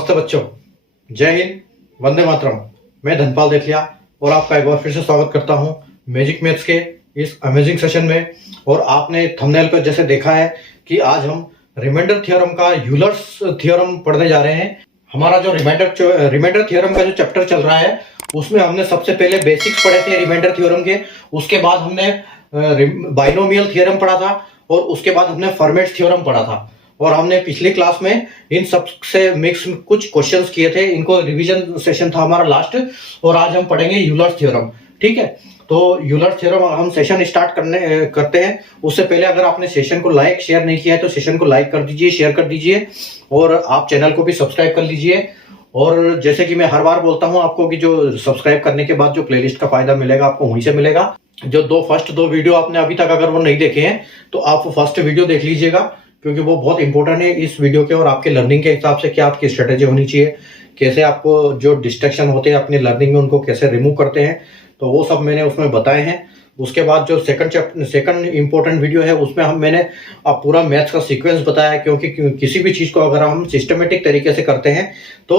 नमस्ते बच्चों, जय हिंद, वंदे मातरम। मैं धनपाल देथिया और आपका एक बार फिर से स्वागत करता हूं मैजिक मैथ्स के इस अमेजिंग सेशन में। और आपने थंबनेल पर जैसे देखा है कि आज हम रिमाइंडर थ्योरम का यूलर्स थ्योरम पढ़ने जा रहे हैं। हमारा जो रिमाइंडर थ्योरम का जो चैप्टर चल रहा है उसमें हमने सबसे पहले बेसिक्स पढ़े थे रिमाइंडर थ्योरम के। उसके बाद हमने बाइनोमियल थ्योरम पढ़ा था और उसके बाद हमने फॉर्मेट थ्योरम पढ़ा था। और हमने पिछली क्लास में इन सब से मिक्स कुछ क्वेश्चंस किए थे। इनको रिवीजन सेशन था हमारा लास्ट। और आज हम पढ़ेंगे यूलर थ्योरम। ठीक है, तो यूलर थ्योरम हम सेशन स्टार्ट करते हैं। उससे पहले अगर आपने सेशन को लाइक शेयर नहीं किया है तो सेशन को लाइक कर दीजिए, शेयर कर दीजिए और आप चैनल को भी सब्सक्राइब कर लीजिए। और जैसे कि मैं हर बार बोलता हूं आपको कि जो सब्सक्राइब करने के बाद जो प्लेलिस्ट का फायदा मिलेगा आपको वहीं से मिलेगा। जो फर्स्ट दो वीडियो आपने अभी तक अगर वो नहीं देखे हैं तो आप वो फर्स्ट वीडियो देख लीजिएगा, क्योंकि वो बहुत इंपॉर्टेंट है इस वीडियो के और आपके लर्निंग के हिसाब से क्या आपकी स्ट्रेटेजी होनी चाहिए, कैसे आपको जो डिस्ट्रैक्शन होते हैं अपनी लर्निंग में उनको कैसे रिमूव करते हैं, तो वो सब मैंने उसमें बताए हैं। उसके बाद जो सेकंड इंपॉर्टेंट वीडियो है उसमें मैंने अब पूरा मैथ्स का सीक्वेंस बताया, क्योंकि किसी भी चीज़ को अगर हम सिस्टमेटिक तरीके से करते हैं तो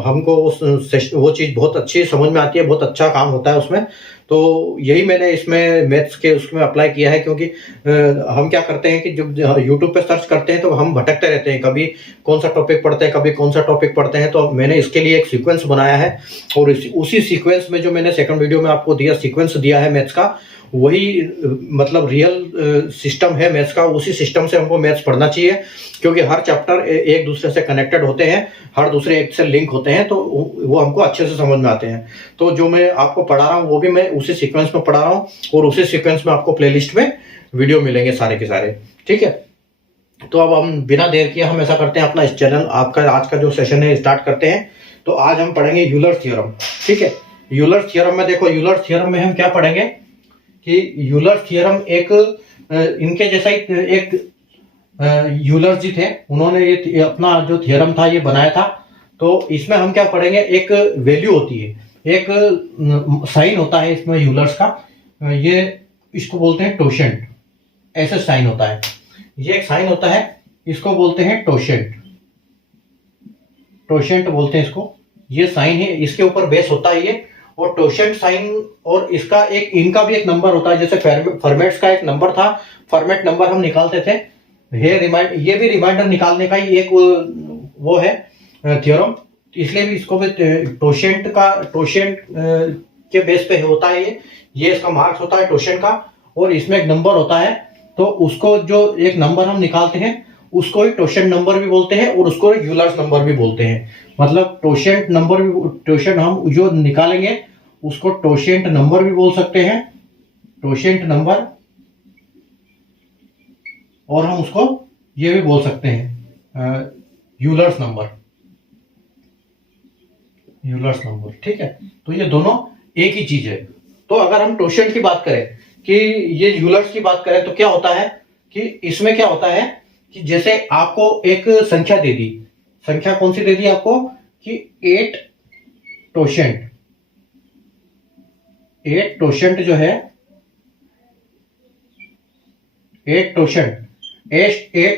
हमको वो चीज़ बहुत अच्छी समझ में आती है, बहुत अच्छा काम होता है उसमें। तो यही मैंने इसमें मैथ्स के उसमें अप्लाई किया है, क्योंकि हम क्या करते हैं कि जब यूट्यूब पे सर्च करते हैं तो हम भटकते रहते हैं, कभी कौन सा टॉपिक पढ़ते हैं कभी कौन सा टॉपिक पढ़ते हैं। तो मैंने इसके लिए एक सीक्वेंस बनाया है और उसी सीक्वेंस में जो मैंने सेकंड वीडियो में आपको सीक्वेंस दिया है मैथ्स का, वही मतलब रियल सिस्टम है मैथ्स का। उसी सिस्टम से हमको मैथ्स पढ़ना चाहिए, क्योंकि हर चैप्टर एक दूसरे से कनेक्टेड होते हैं, हर दूसरे एक से लिंक होते हैं, तो वो हमको अच्छे से समझ में आते हैं। तो जो मैं आपको पढ़ा रहा हूँ वो भी मैं उसी सीक्वेंस में पढ़ा रहा हूँ और उसी सीक्वेंस में आपको प्लेलिस्ट में वीडियो मिलेंगे सारे के सारे। ठीक है, तो अब हम बिना देर किए हम ऐसा करते हैं, अपना इस चैनल आपका आज का जो सेशन है स्टार्ट करते हैं। तो आज हम पढ़ेंगे यूलर थ्योरम। ठीक है, यूलर थ्योरम में देखो, यूलर थ्योरम में हम क्या पढ़ेंगे कि यूलर थ्योरम एक इनके जैसा एक यूलर जी थे, उन्होंने ये अपना जो थ्योरम था ये बनाया था। तो इसमें हम क्या पढ़ेंगे, एक वैल्यू होती है, एक साइन होता है इसमें यूलर्स का, ये इसको बोलते हैं टोशेंट, ऐसे साइन होता है। ये एक साइन होता है, इसको बोलते हैं टोशेंट, टोशेंट बोलते हैं इसको। ये साइन है, इसके ऊपर बेस होता है ये। और टोशेंट साइन और इसका इनका भी एक नंबर होता है, जैसे फॉर्मेट्स का एक नंबर था, फॉर्मेट नंबर हम निकालते थे। ये भी रिमाइंडर निकालने का ही एक वो है थ्योरम, इसलिए भी इसको भी टोशेंट के बेस पे होता है ये इसका मार्क्स होता है टोशेंट का। और इसमें एक नंबर होता है, तो उसको जो एक नंबर हम निकालते हैं उसको ही टोशेंट नंबर भी बोलते हैं और उसको यूलर्स नंबर भी बोलते हैं। मतलब टोशेंट नंबर भी, टोशेंट हम जो निकालेंगे उसको टोशेंट नंबर भी बोल सकते हैं, टोशेंट नंबर, और हम उसको ये भी बोल सकते हैं यूलर्स नंबर, यूलर्स नंबर। ठीक है, तो ये दोनों एक ही चीज है। तो अगर हम टोशेंट की बात करें कि ये यूलर्स की बात करें तो क्या होता है कि इसमें क्या होता है कि जैसे आपको एक संख्या दे दी, संख्या कौन सी दे दी आपको कि 8 टोशेंट, 8 टोशेंट जो है, 8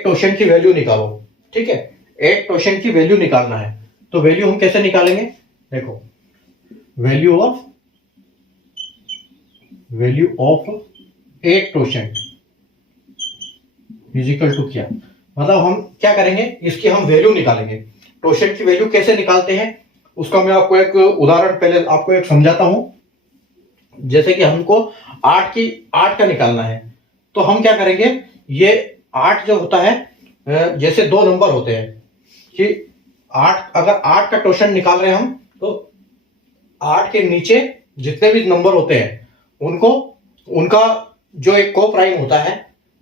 टोशेंट की वैल्यू निकालो। ठीक है, 8 टोशेंट की वैल्यू निकालना है। तो वैल्यू हम कैसे निकालेंगे, देखो, value of 8 totient is equal to क्या, मतलब हम क्या करेंगे, इसकी हम वैल्यू निकालेंगे। टोशेंट की वैल्यू कैसे निकालते हैं उसका मैं आपको एक उदाहरण पहले आपको एक समझाता हूं। जैसे कि हमको 8 का निकालना है, तो हम क्या करेंगे, ये 8 जो होता है, जैसे दो नंबर होते हैं कि 8, अगर 8 का टोशेंट निकाल रहे हैं हम, तो 8 के नीचे जितने भी नंबर होते हैं उनका जो एक को प्राइम होता है,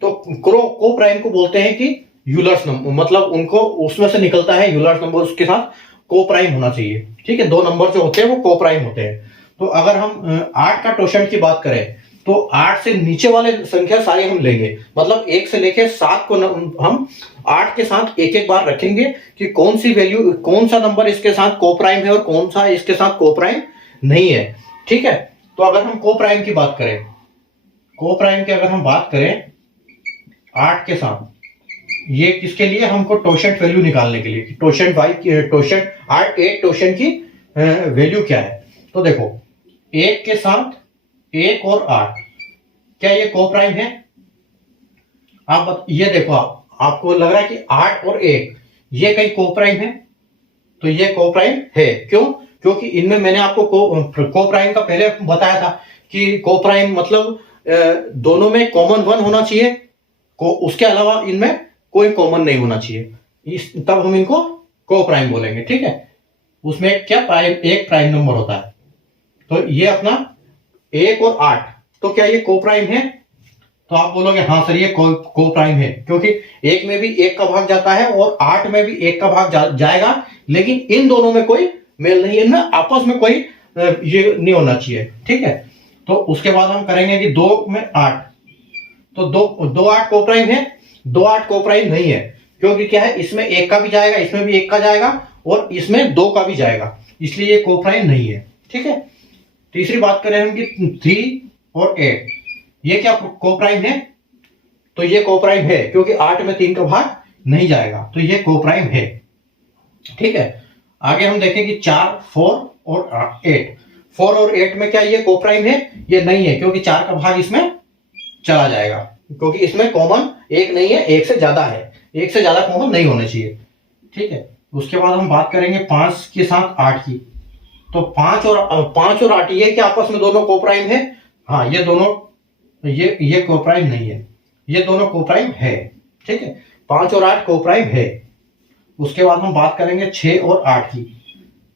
तो को प्राइम को बोलते हैं कि यूलर्स नंबर, मतलब उनको उसमें से निकलता है यूलर्स नंबर, उसके साथ को प्राइम होना चाहिए। ठीक है, दो नंबर जो होते हैं वो को प्राइम होते हैं। तो अगर हम 8 का टोशेंट की बात करें तो 8 से नीचे वाले संख्या सारी हम लेंगे, मतलब 1 से लेके 7 को हम 8 के साथ एक एक बार रखेंगे कि कौन सी वैल्यू, कौन सा नंबर इसके साथ को प्राइम है और कौन सा इसके साथ को प्राइम नहीं है। ठीक है, तो अगर हम को प्राइम की बात करें, को प्राइम की अगर हम बात करें 8 के साथ, ये किसके लिए, हमको टोशेंट वैल्यू निकालने के लिए, टोशेंट वाई टोशेंट आर ए टोशेंट की वैल्यू क्या है। तो देखो 1 के साथ 1 और 8, क्या ये कोप्राइम है? आप ये देखो, आपको लग रहा है कि 8 और 1 ये कहीं कोप्राइम है? तो ये कोप्राइम है। क्यों? क्योंकि इनमें मैंने आपको कोप्राइम का पहले बताया था कि कोप्राइम मतलब दोनों में कॉमन 1 होना चाहिए, उसके अलावा इनमें कोई कॉमन नहीं होना चाहिए, तब हम इनको कोप्राइम बोलेंगे। ठीक है, उसमें क्या प्राइम, एक प्राइम नंबर होता है। तो ये अपना 1 और 8, तो क्या ये कोप्राइम है? तो आप बोलोगे हाँ सर ये कोप्राइम है, क्योंकि 1 में भी 1 का भाग जाता है और 8 में भी 1 का भाग जाएगा, लेकिन इन दोनों में कोई मेल नहीं है, इनमें आपस में कोई ये नहीं होना चाहिए। ठीक है, तो उसके बाद हम करेंगे कि 2 में 8, तो 2 8 कोप्राइम है? 2 8 कोप्राइम नहीं है, क्योंकि क्या है, इसमें 1 का भी जाएगा, इसमें भी 1 का जाएगा और इसमें 2 का भी जाएगा, इसलिए ये कोप्राइम नहीं है। ठीक है, तीसरी बात करें हम कि 3 और 8, ये क्या कोप्राइम है? तो ये कोप्राइम है, क्योंकि 8 में 3 का भाग नहीं जाएगा, तो ये कोप्राइम है। ठीक है, आगे हम देखें कि 4 4 और 8, 4 और 8 में क्या ये कोप्राइम है? ये नहीं है, क्योंकि 4 का भाग इसमें चला जाएगा, क्योंकि इसमें कॉमन 1 नहीं है, 1 से ज्यादा है, 1 से ज्यादा कॉमन नहीं होने चाहिए। ठीक है, उसके बाद हम बात करेंगे 5 के साथ 8 की। तो 5 और 8 ये क्या आपस में दोनों कोप्राइम है? हाँ, ये दोनों ये कोप्राइम नहीं है, ये दोनों कोप्राइम है। ठीक है, 5 और 8 कोप्राइम है। उसके बाद हम बात करेंगे 6 और 8 की।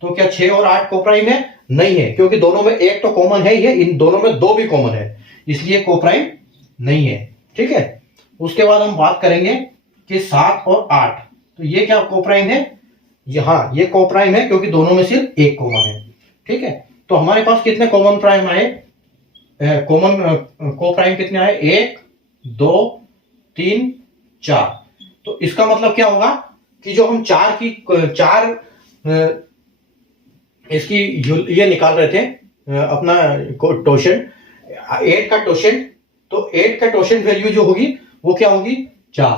तो क्या 6 और 8 कोप्राइम है? नहीं है, क्योंकि दोनों में 1 तो कॉमन है ही है, इन दोनों में 2 भी कॉमन है, इसलिए कोप्राइम नहीं है। ठीक है, उसके बाद हम बात करेंगे कि 7 और 8, तो ये क्या कोप्राइम है? हाँ, ये कोप्राइम है, क्योंकि दोनों में सिर्फ 1 कॉमन है। ठीक है, तो हमारे पास कितने कॉमन प्राइम आए, कॉमन कोप्राइम कितने आए? 1 2 3 4। तो इसका मतलब क्या होगा कि जो हम 4 इसकी ये निकाल रहे थे अपना टोशेंट, 8 का टोशेंट, तो 8 का टोशेंट वैल्यू जो होगी वो क्या होगी? 4।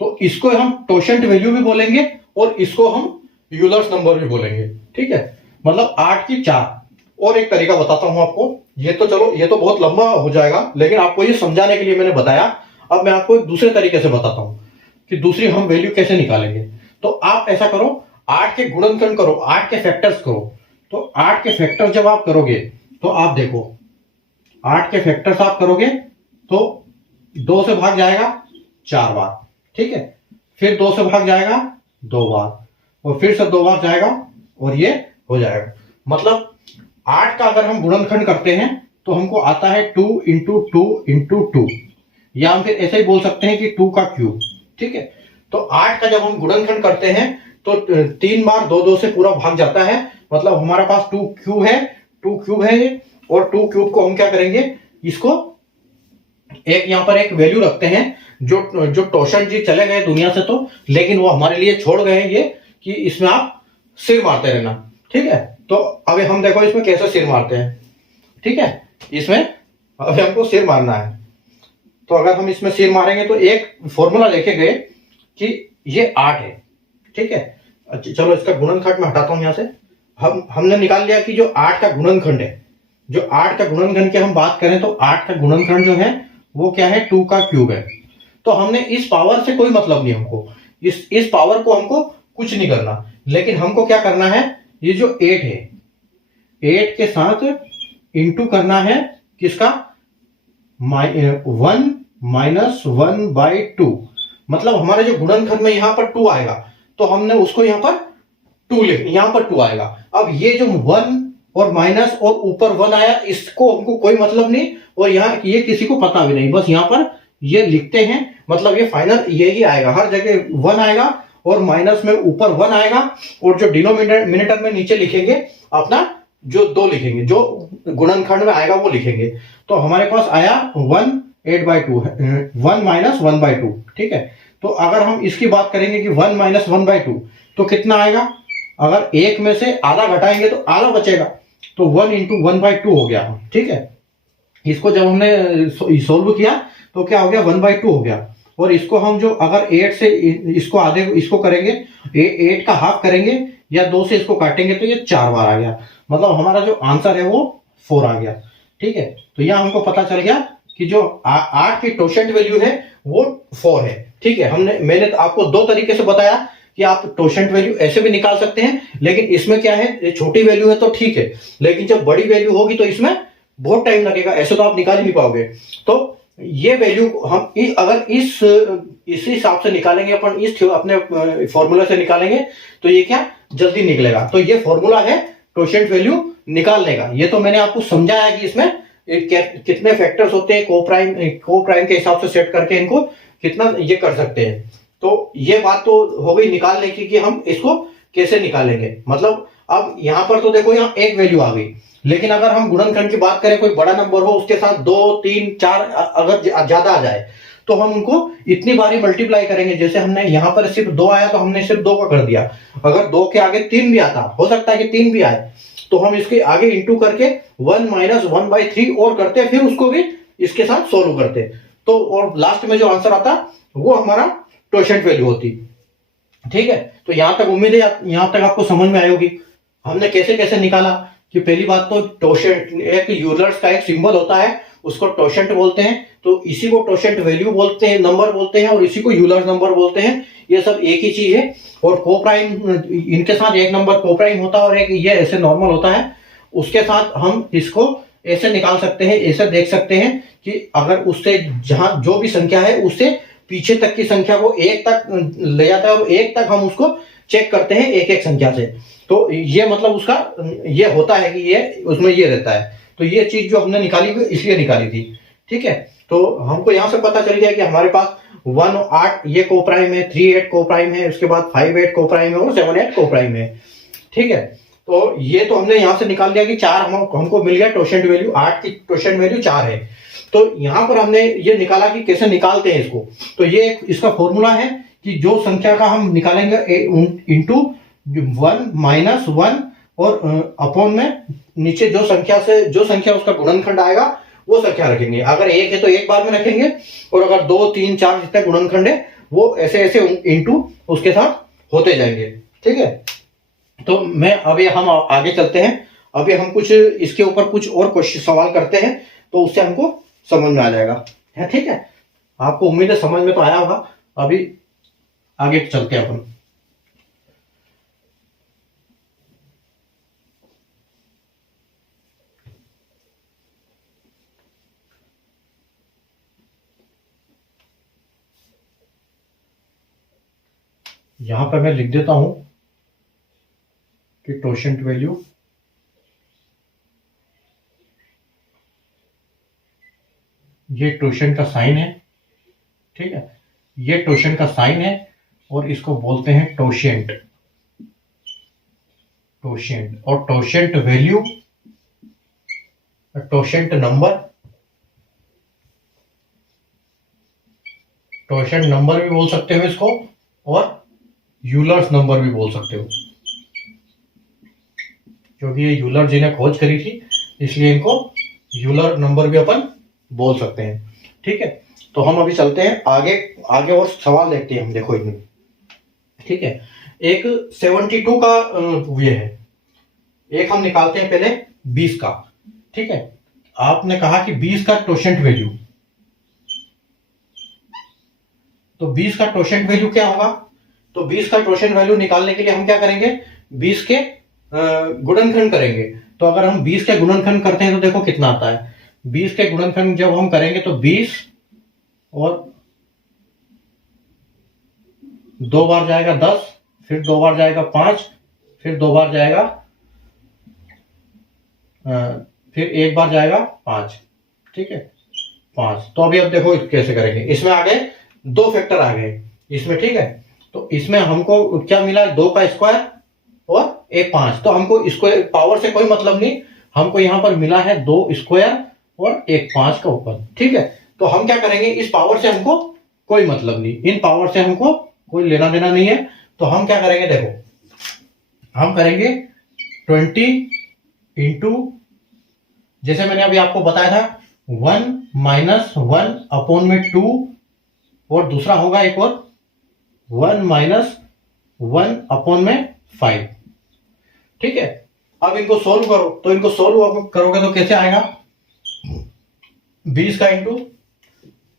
तो इसको हम टोशेंट वैल्यू भी बोलेंगे और इसको हम यूलर्स नंबर भी बोलेंगे। ठीक है, मतलब 8 की 4। और एक तरीका बताता हूं आपको, ये तो चलो ये तो बहुत लंबा हो जाएगा, लेकिन आपको ये समझाने के लिए मैंने बताया। अब मैं आपको एक दूसरे तरीके से बताता हूं कि दूसरी हम वैल्यू कैसे निकालेंगे। तो आप ऐसा करो, 8 के गुणनखंड करो, 8 के फैक्टर्स करो। तो 8 के फैक्टर जब आप करोगे तो आप देखो, 8 के फैक्टर्स आप करोगे तो 2 से भाग जाएगा 4 बार। ठीक है, फिर 2 से भाग जाएगा 2 बार, और फिर से 2 बार जाएगा, और ये हो जाएगा। मतलब 8 का अगर हम गुणनखंड करते हैं तो हमको आता है 2 इंटू 2 इंटू 2, या हम फिर ऐसे ही बोल सकते हैं कि 2 का क्यूब। ठीक है, तो 8 का जब हम गुणनखंड करते हैं तो 3 बार 2 2 से पूरा भाग जाता है, मतलब हमारे पास 2 क्यूब है, 2 क्यूब है ये। और 2 क्यूब को हम क्या करेंगे, इसको एक यहां पर एक वैल्यू रखते हैं। जो टोशन जी चले गए दुनिया से, तो लेकिन वो हमारे लिए छोड़ गए ये कि इसमें आप सिर मारते रहना। ठीक है, तो अभी हम देखो इसमें कैसे सिर मारते हैं। ठीक है, इसमें अभी हमको सिर मारना है, तो अगर हम इसमें सिर मारेंगे तो एक फॉर्मूला लेके गए कि ये 8 है। ठीक है, अच्छा चलो इसका गुणनखंड मैं हटाता हूं यहां से। हमने निकाल लिया कि जो 8 का गुणनखंड है, जो 8 का गुणनखंड की हम बात करें तो 8 का गुणनखंड जो है वो क्या है? 2 का क्यूब है। तो हमने इस पावर से कोई मतलब नहीं, हमको इस पावर को हमको कुछ नहीं करना, लेकिन हमको क्या करना है, ये जो 8 है, 8 के साथ इंटू करना है किसका? 1 माइनस 1/2। मतलब हमारे जो गुणनखंड में यहां पर 2 आएगा, तो हमने उसको यहां पर 2 लिख, यहां पर 2 आएगा। अब ये जो 1 और माइनस और ऊपर 1 आया, इसको हमको कोई मतलब नहीं, और यहाँ ये किसी को पता भी नहीं, बस यहाँ पर ये लिखते हैं। मतलब ये फाइनल यही आएगा, हर जगह 1 आएगा और माइनस में ऊपर 1 आएगा, और जो डिनोमिनेटर में नीचे लिखेंगे अपना जो 2 लिखेंगे, जो गुणनखंड में आएगा वो लिखेंगे। तो हमारे पास आया 1 8/2, 1 माइनस 1/2। ठीक है, तो अगर हम इसकी बात करेंगे कि 1 माइनस 1/2 तो कितना आएगा? अगर 1 में से आधा घटाएंगे तो आधा बचेगा, तो 1 इंटू 1/2 हो गया। ठीक है, इसको जब हमने सोल्व किया तो क्या हो गया? 1/2 हो गया। और इसको हम जो अगर 8 से इसको आधे इसको करेंगे, 8 का हाफ करेंगे या 2 से इसको काटेंगे तो ये 4 बार आ गया। मतलब हमारा जो आंसर है वो 4 आ गया। ठीक है, तो यहां हमको पता चल गया कि जो 8 की टोशेंट वैल्यू है वो 4 है। ठीक है, मैंने तो आपको 2 तरीके से बताया कि आप टोशेंट वैल्यू ऐसे भी निकाल सकते हैं, लेकिन इसमें क्या है, ये छोटी वैल्यू है तो ठीक है, लेकिन जब बड़ी वैल्यू होगी तो इसमें बहुत टाइम लगेगा, ऐसे तो आप निकाल ही नहीं पाओगे। तो ये वैल्यू हम अगर इसी हिसाब से निकालेंगे, अपन इस अपने फॉर्मूला से निकालेंगे तो ये क्या जल्दी निकलेगा। तो ये फॉर्मूला है टोशेंट वैल्यू निकालने का। ये तो मैंने आपको समझाया कि इसमें कितने फैक्टर्स होते हैं, को प्राइम के हिसाब से सेट करके इनको कितना ये कर सकते हैं। तो ये बात तो हो गई निकालने की कि हम इसको कैसे निकालेंगे। मतलब अब यहां पर तो देखो यहाँ एक वैल्यू आ गई, लेकिन अगर हम गुणनखंड की बात करें, कोई बड़ा नंबर हो उसके साथ 2 3 4 अगर ज्यादा आ जाए तो हम उनको इतनी बारी मल्टीप्लाई करेंगे। जैसे हमने यहाँ पर सिर्फ 2 आया तो हमने सिर्फ 2 का कर दिया। अगर 2 के आगे 3 भी आता, हो सकता है कि 3 भी आए, तो हम इसके आगे इंटू करके 1 माइनस 1/3 और करते, फिर उसको भी इसके साथ सोल्व करते, तो और लास्ट में जो आंसर आता वो हमारा टोशेंट वैल्यू होती। ठीक है, तो यहां तक उम्मीद है यहां तक आपको समझ में आई होगी हमने कैसे कैसे निकाला। कि पहली बात तो टोशेंट एक यूलर्स का एक सिंबल होता है, उसको टोशेंट बोलते हैं, तो इसी को टोशेंट वैल्यू बोलते हैं, नंबर बोलते हैं, और इसी को यूलर्स नंबर बोलते हैं। ये सब एक ही चीज है। और कोप्राइम, इनके साथ एक नंबर कोप्राइम होता है और एक ये ऐसे नॉर्मल होता है। उसके साथ हम इसको ऐसे निकाल सकते हैं, ऐसे देख सकते हैं कि अगर उससे जहां जो भी संख्या है उससे पीछे तक की संख्या को 1 तक ले जाता है और 1 तक हम उसको चेक करते हैं एक एक संख्या से। तो ये मतलब उसका ये होता है कि ये उसमें ये रहता है। तो ये चीज जो हमने निकाली हुई इसलिए निकाली थी। ठीक है, तो हमको यहां से पता चल गया कि हमारे पास 1 8 ये कोप्राइम है, 3 8 कोप्राइम है, उसके बाद 5 8 कोप्राइम है और 7 8 कोप्राइम है। ठीक है, तो ये तो हमने यहां से निकाल लिया कि 4 हमको मिल गया टोशेंट वैल्यू, 8 की टोशेंट वैल्यू 4 है। तो यहां पर हमने ये निकाला कि कैसे निकालते हैं इसको। तो ये इसका फॉर्मूला है कि जो संख्या का हम निकालेंगे इंटू 1 माइनस 1 और अपॉन में नीचे जो संख्या उसका गुणनखंड आएगा वो संख्या रखेंगे। अगर 1 है तो एक बार में रखेंगे, और अगर 2 3 4 जितने गुणनखंड है वो ऐसे ऐसे इंटू उसके साथ होते जाएंगे। ठीक है, तो मैं अभी हम आगे चलते हैं। अभी हम कुछ इसके ऊपर कुछ और क्वेश्चन सवाल करते हैं, तो उससे हमको समझ में आ जाएगा। ठीक है, आपको उम्मीद है समझ में तो आया होगा। अभी आगे चलते हैं अपन। यहां पर मैं लिख देता हूं कि टोशेंट वैल्यू ये टोशेंट का साइन है। ठीक है, ये टोशेंट का साइन है और इसको बोलते हैं टोशेंट। और टोशेंट वैल्यू, टोशेंट नंबर, टोशेंट नंबर भी बोल सकते हो इसको, और यूलर्स नंबर भी बोल सकते हो, क्योंकि ये यूलर जी ने खोज करी थी इसलिए इनको यूलर नंबर भी अपन बोल सकते हैं। ठीक है, तो हम अभी चलते हैं आगे और सवाल देखते हैं हम। देखो इनमें, ठीक है, एक 72 का ये है, एक हम निकालते हैं पहले 20 का। ठीक है, आपने कहा कि 20 का टोशेंट वैल्यू, तो 20 का टोशेंट वैल्यू क्या होगा। तो 20 का टोशेंट वैल्यू निकालने के लिए हम क्या करेंगे, 20 के गुणनखंड करेंगे। तो अगर हम 20 के गुणनखंड करते हैं तो देखो कितना आता है। 20 के गुणनखंड जब हम करेंगे तो 20 और 2 बार जाएगा 10, फिर 2 बार जाएगा 5, फिर 2 बार जाएगा फिर 1 बार जाएगा 5। ठीक है, 5। तो अभी अब देखो कैसे करेंगे। इसमें आ गए 2 फैक्टर आ गए इसमें। ठीक है, तो इसमें हमको क्या मिला, 2 का स्क्वायर और एक 5। तो हमको स्क्वायर पावर से कोई मतलब नहीं, हमको यहां पर मिला है 2 स्क्वायर और एक 5 का ऊपर। ठीक है, तो हम क्या करेंगे, इस पावर से हमको कोई मतलब नहीं, इन पावर से हमको कोई लेना देना नहीं है। तो हम क्या करेंगे, देखो हम करेंगे 20 इंटू, जैसे मैंने अभी आपको बताया था 1 माइनस 1 अपॉन में 2 और दूसरा होगा एक और 1 माइनस 1/5। ठीक है, अब इनको सोल्व करो, तो इनको सोल्व करोगे तो कैसे आएगा, 20 का इंटू,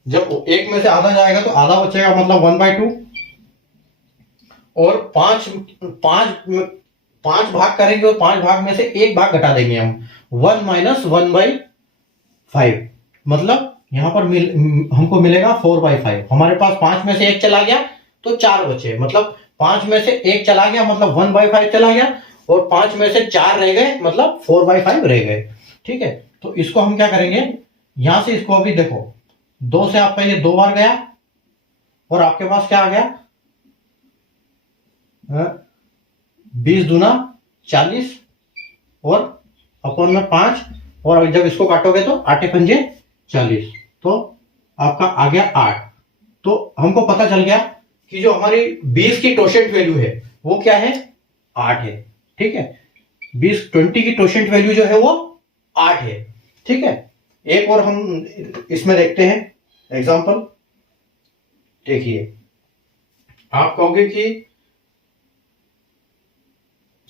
जब एक में से आधा जाएगा तो आधा बचेगा, मतलब 1/2, और पांच पांच पांच भाग करेंगे और पांच भाग में से एक भाग घटा देंगे हम, 1 माइनस 1/5, मतलब यहां पर हमको मिलेगा 4/5। हमारे पास पांच में से एक चला गया तो चार बचे, मतलब पांच में से एक चला गया मतलब 1/5 चला गया, और पांच में से चार रह गए मतलब 4/5 रह गए। ठीक है, तो इसको हम क्या करेंगे, यहां से इसको अभी देखो, 2 से आपका ये 2 बार गया, और आपके पास क्या आ गया, 20 दूना 40, और अपॉन में 5, और जब इसको काटोगे तो 8 पंजे 40, तो आपका आ गया 8। तो हमको पता चल गया कि जो हमारी 20 की टोशेंट वैल्यू है वो क्या है, 8 है। ठीक है, 20 की टोशेंट वैल्यू जो है वो 8 है। ठीक है, एक और हम इसमें देखते हैं एग्जांपल। देखिए, आप कहोगे कि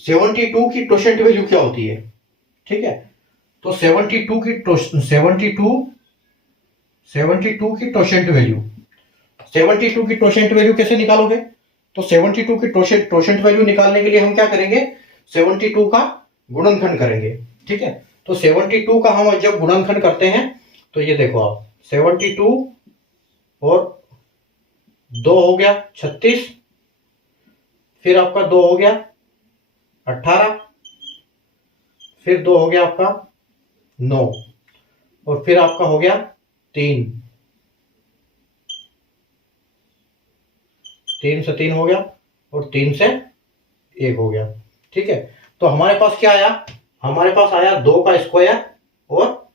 72 की टोशेंट वैल्यू क्या होती है। ठीक है, तो 72 की टोशेंट वैल्यू, 72 की टोशेंट वैल्यू कैसे निकालोगे, तो 72 की टोशेंट वैल्यू निकालने के लिए हम क्या करेंगे, 72 का गुणनखंड करेंगे। ठीक है, तो 72 का हम जब गुणनखंड करते हैं तो ये देखो आप, 72 और 2 हो गया 36, फिर आपका 2 हो गया 18, फिर 2 हो गया आपका 9, और फिर आपका हो गया 3 से 3 हो गया, और 3 से 1 हो गया। ठीक है, तो हमारे पास क्या आया, हमारे पास आया 2 का स्क्वायर, और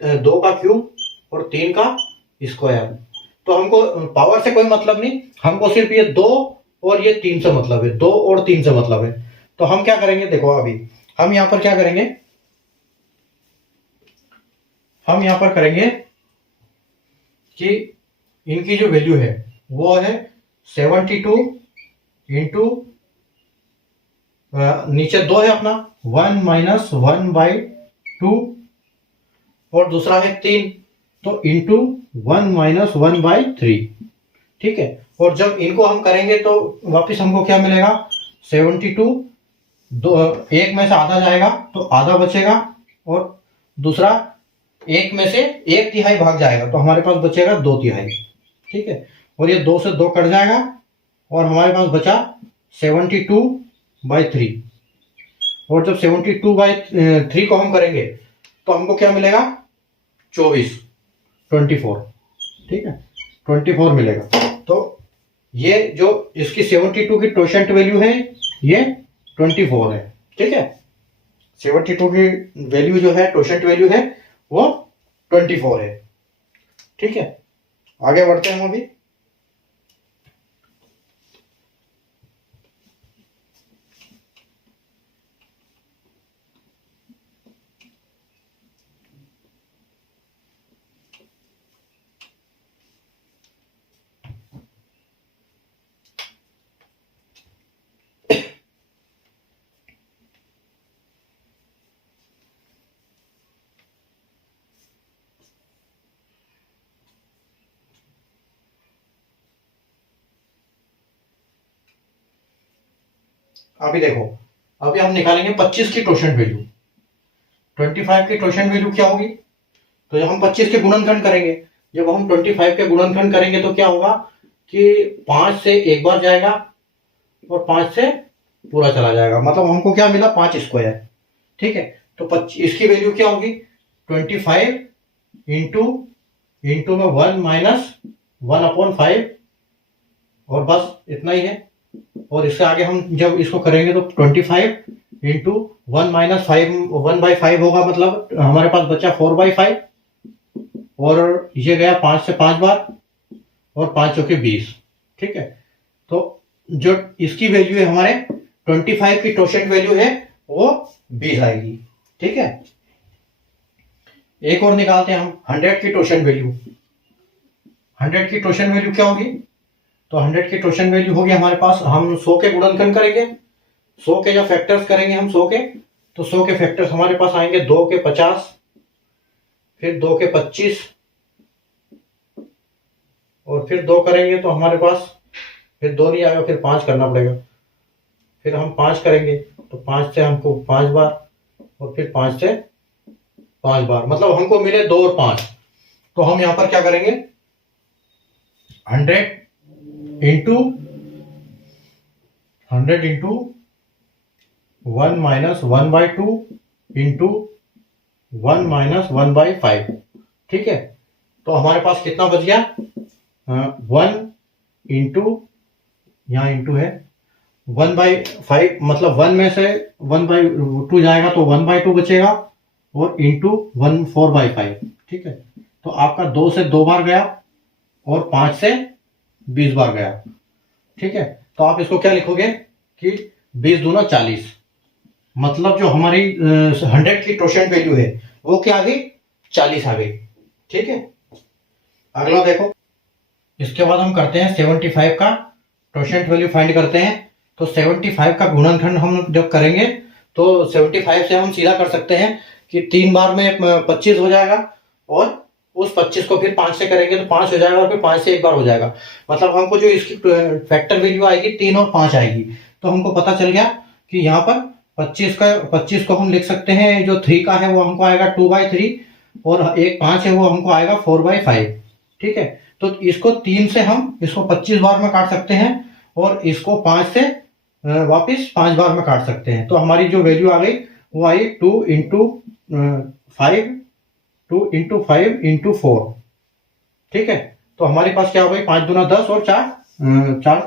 2 का क्यूब, और 3 का स्क्वायर। तो हमको पावर से कोई मतलब नहीं, हमको सिर्फ ये 2 और ये 3 से मतलब है, 2 और 3 से मतलब है। तो हम क्या करेंगे, देखो अभी हम यहां पर क्या करेंगे, हम यहां पर करेंगे कि इनकी जो वैल्यू है वो है 72 इंटू, नीचे 2 है अपना, 1 माइनस 1/2, और दूसरा है 3, तो इंटू 1 माइनस 1/3। ठीक है, और जब इनको हम करेंगे तो वापस हमको क्या मिलेगा, 72, दो एक में से आधा जाएगा तो आधा बचेगा, और दूसरा एक में से 1/3 भाग जाएगा तो हमारे पास बचेगा 2/3। ठीक है, और ये 2 से 2 कट जाएगा, और हमारे पास बचा 72/3, और जब 72/3 को हम करेंगे तो हमको क्या मिलेगा, 24। ठीक है, 24 मिलेगा। तो ये जो इसकी 72 की टोशेंट वैल्यू है ये 24 है। ठीक है, 72 की वैल्यू जो है, टोशेंट वैल्यू है वो 24 है। ठीक है, आगे बढ़ते हैं हम अभी। अभी देखो, अभी हम निकालेंगे 25 की टोशेंट वैल्यू। 25 की टोशेंट वैल्यू क्या होगी, तो जब हम 25 के गुणनखंड करेंगे, जब हम 25 के गुणनखंड करेंगे तो क्या होगा कि 5 से एक बार जाएगा और 5 से पूरा चला जाएगा, मतलब हमको क्या मिला, 5 स्क्वायर। ठीक है, तो इसकी वैल्यू क्या होगी, 25 इंटू इंटू में 1 माइनस 1/5, और बस इतना ही है। और इससे आगे हम जब इसको करेंगे तो 25 इंटू 1 माइनस 1/5 होगा, मतलब हमारे पास बचा 4/5, और ये गया 5 से 5 बार, और 5 चौके 20। ठीक है, तो जो इसकी वैल्यू है हमारे 25 की टोशेंट वैल्यू है वो 20 आएगी। ठीक है, एक और निकालते हैं हम 100 की टोशेंट वैल्यू। 100 की टोशन वैल्यू क्या होगी? तो 100 की टोशन वैल्यू होगी हमारे पास, हम 100 के गुणनखंड करेंगे, 100 के जब फैक्टर्स करेंगे हम 100 के, तो 100 के फैक्टर्स हमारे पास आएंगे 2 के 50, फिर 2 के 25, और फिर 2 करेंगे तो हमारे पास फिर 2 नहीं आएगा, फिर 5 करना पड़ेगा, फिर हम 5 करेंगे तो 5 से हमको 5 बार, और फिर 5 से 5 बार, मतलब हमको मिले 2 और 5। तो हम यहां पर क्या करेंगे, 100 इंटू 1 माइनस 1/2 इंटू 1 माइनस 1/5, ठीक है। तो हमारे पास कितना बच गया, 1 इंटू, यहाँ इंटू है, 1/5, मतलब 1 में से 1/2 जाएगा तो 1/2 बचेगा, और इंटू 4/5, ठीक है। तो आपका 2 से 2 बार गया और 5 से 20 बार गया, ठीक है। तो आप इसको क्या लिखोगे कि 20 दूना 40, मतलब जो हमारी 100 की टोशन वैल्यू है वो क्या आ गई, 40 आ गई, ठीक है। अगला देखो, इसके बाद हम करते हैं 75 का टोशन वैल्यू फाइंड करते हैं। तो 75 का गुणनखंड हम जब करेंगे तो 75 से हम सीधा कर सकते हैं कि 3 बार में 25 हो जाएगा, और उस 25 को फिर 5 से करेंगे तो 5 हो जाएगा, और फिर 5 से एक बार हो जाएगा, मतलब हमको जो इसकी फैक्टर वैल्यू आएगी 3 और 5 आएगी। तो हमको पता चल गया कि यहाँ पर 25 को हम लिख सकते हैं, जो 3 का है वो हमको आएगा 2/3, और एक 5 है वो हमको आएगा 4/5, ठीक है। तो इसको 3 से हम इसको 25 बार में काट सकते हैं, और इसको 5 से वापिस 5 बार में काट सकते हैं। तो हमारी जो वैल्यू आ गई वो आई 2 इंटू 5 इंटू 4, ठीक है। तो हमारे पास क्या हो गई, 5 दूना 10 और 4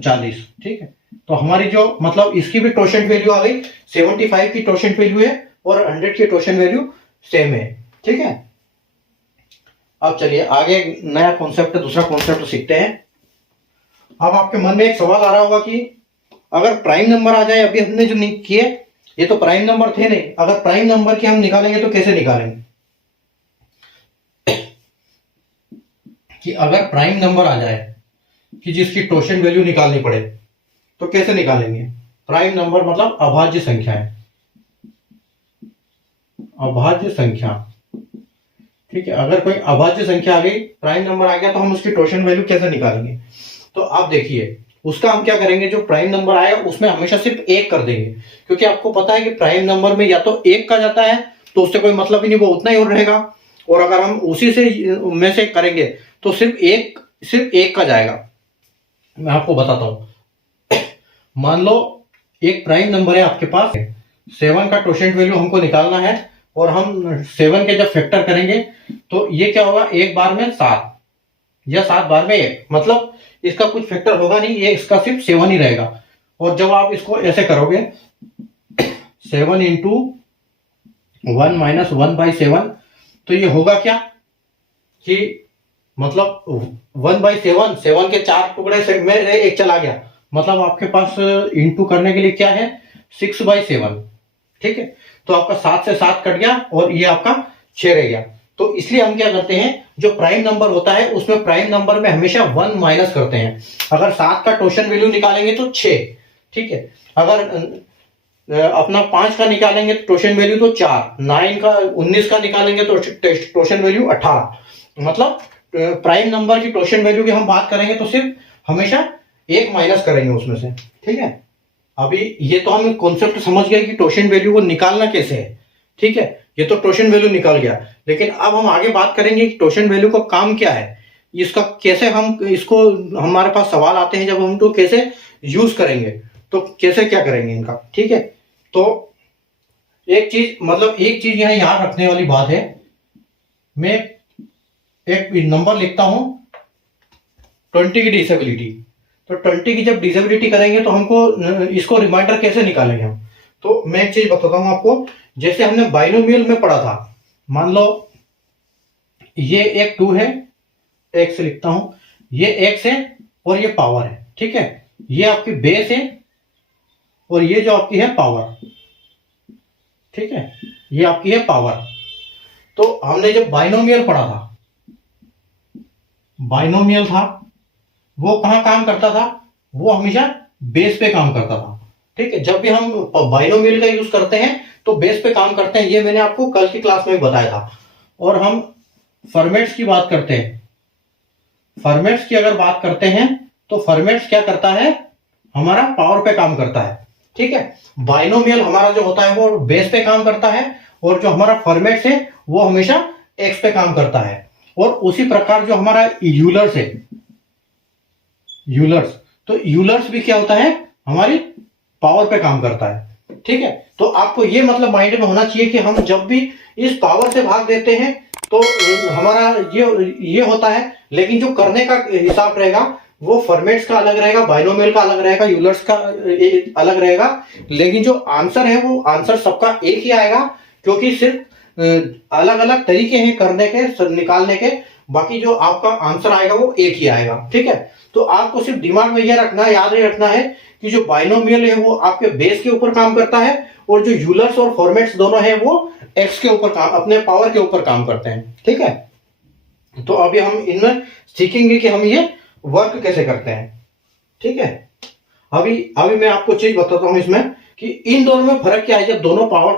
40, ठीक है। तो हमारी जो मतलब इसकी भी टोशन वैल्यू आ गई, 75 की टोशन वैल्यू है और 100 की टोशन वैल्यू सेम है, ठीक है। अब चलिए आगे नया कॉन्सेप्ट, दूसरा कॉन्सेप्ट सीखते हैं। अब आपके मन में एक सवाल आ रहा होगा कि अगर प्राइम नंबर आ जाए, अभी हमने जो किए ये तो प्राइम नंबर थे नहीं, अगर प्राइम नंबर की हम निकालेंगे तो कैसे निकालेंगे, कि अगर प्राइम नंबर आ जाए कि जिसकी टोशन वैल्यू निकालनी पड़े तो कैसे निकालेंगे। प्राइम नंबर मतलब अभाज्य संख्या है, अभाज्य संख्या, ठीक है। अगर कोई अभाज्य संख्या आ गई, प्राइम नंबर आ गया, तो हम उसकी टोशन वैल्यू कैसे निकालेंगे। तो आप देखिए उसका हम क्या करेंगे, जो प्राइम नंबर आएगा उसमें हमेशा सिर्फ 1 कर देंगे, क्योंकि आपको पता है कि प्राइम नंबर में या तो 1 का जाता है तो उससे कोई मतलब ही नहीं, वो उतना ही रहेगा, और अगर हम उसी से में से करेंगे तो सिर्फ एक का जाएगा। मैं आपको बताता हूं, मान लो एक प्राइम नंबर है आपके पास, 7 का टोशन वैल्यू हमको निकालना है, और हम 7 के जब फैक्टर करेंगे तो ये क्या होगा, एक बार में 7 या 7 बार में 1, मतलब इसका कुछ फैक्टर होगा नहीं, ये इसका सिर्फ 7 ही रहेगा। और जब आप इसको ऐसे करोगे 7 इंटू 1 माइनस 1/7, तो ये होगा क्या कि मतलब 1/7, 7 के 4 टुकड़े से में एक चला गया, मतलब आपके पास इंटू करने के लिए क्या है, 6/7, ठीक है। तो आपका 7 से 7 कट गया और ये आपका 6 रह गया। तो इसलिए हम क्या करते हैं, जो प्राइम नंबर होता है उसमें प्राइम नंबर में हमेशा 1 माइनस करते हैं। अगर 7 का टोशन वैल्यू निकालेंगे तो 6, ठीक है। अगर अपना 5 का निकालेंगे तो टोशन वैल्यू तो 4, 19 का निकालेंगे तो टोशन वैल्यू 18, मतलब प्राइम नंबर की टोशन वैल्यू की हम बात करेंगे तो सिर्फ हमेशा 1 माइनस करेंगे उसमें से, ठीक है। अभी ये तो हम कॉन्सेप्ट समझ गए कि टोशन वैल्यू को निकालना कैसे है, ठीक है। ये तो टोशन वैल्यू निकल गया, लेकिन अब हम आगे बात करेंगे कि टोशन वैल्यू का काम क्या है, इसका कैसे हम इसको, हमारे पास सवाल आते हैं जब हम तो कैसे यूज करेंगे, तो कैसे क्या करेंगे इनका, ठीक है। तो एक चीज यहाँ याद रखने वाली बात है, मैं एक नंबर लिखता हूं 20 की डिसेबिलिटी। तो 20 की जब डिसेबिलिटी करेंगे तो हमको इसको रिमाइंडर कैसे निकालेंगे हम, तो मैं एक चीज बताता हूं आपको। जैसे हमने बाइनोमियल में पढ़ा था, मान लो ये एक 2 है, x से लिखता हूं, ये x है और ये पावर है, ठीक है। ये आपकी बेस है और ये जो आपकी है पावर, ठीक है, ये आपकी है पावर। तो हमने जब बाइनोमियल पढ़ा था बाइनोमियल था वो कहाँ काम करता था, वो हमेशा बेस पे काम करता था। ठीक है, जब भी हम बाइनोमियल का यूज करते हैं तो बेस पे काम करते हैं, ये मैंने आपको कल की क्लास में भी बताया था। और हम फॉर्मेट्स की बात करते हैं, फॉर्मेट्स की अगर बात करते हैं तो फॉर्मेट्स क्या करता है, हमारा पावर पे काम करता है। ठीक है, बाइनोमियल हमारा जो होता है वो बेस पे काम करता है, और जो हमारा फॉर्मेट्स है वो हमेशा एक्स पे काम करता है। और उसी प्रकार जो हमारा यूलर्स है, यूलर्स, तो यूलर्स भी क्या होता है, हमारी पावर पे काम करता है। ठीक है, तो आपको ये मतलब माइंड में होना चाहिए कि हम जब भी इस पावर से भाग देते हैं तो हमारा ये होता है, लेकिन जो करने का हिसाब रहेगा वो फॉर्मेट्स का अलग रहेगा, बाइनोमियल का अलग रहेगा, यूलर्स का अलग रहेगा, लेकिन जो आंसर है वो आंसर सबका एक ही आएगा, क्योंकि सिर्फ अलग अलग तरीके हैं करने के, निकालने के, बाकी जो आपका आंसर आएगा वो एक ही आएगा। ठीक है, तो आपको सिर्फ दिमाग में यह रखना, याद नहीं रखना है कि जो बाइनोमियल है वो आपके बेस के ऊपर काम करता है, और जो यूलर्स और फॉर्मेट्स दोनों हैं वो एक्स के ऊपर काम, अपने पावर के ऊपर काम करते हैं। ठीक है, तो अभी हम इनमें सीखेंगे कि हम ये वर्क कैसे करते हैं। ठीक है, अभी अभी मैं आपको चीज बताता हूं इसमें कि इन दोनों में फर्क क्या है। जब दोनों पावर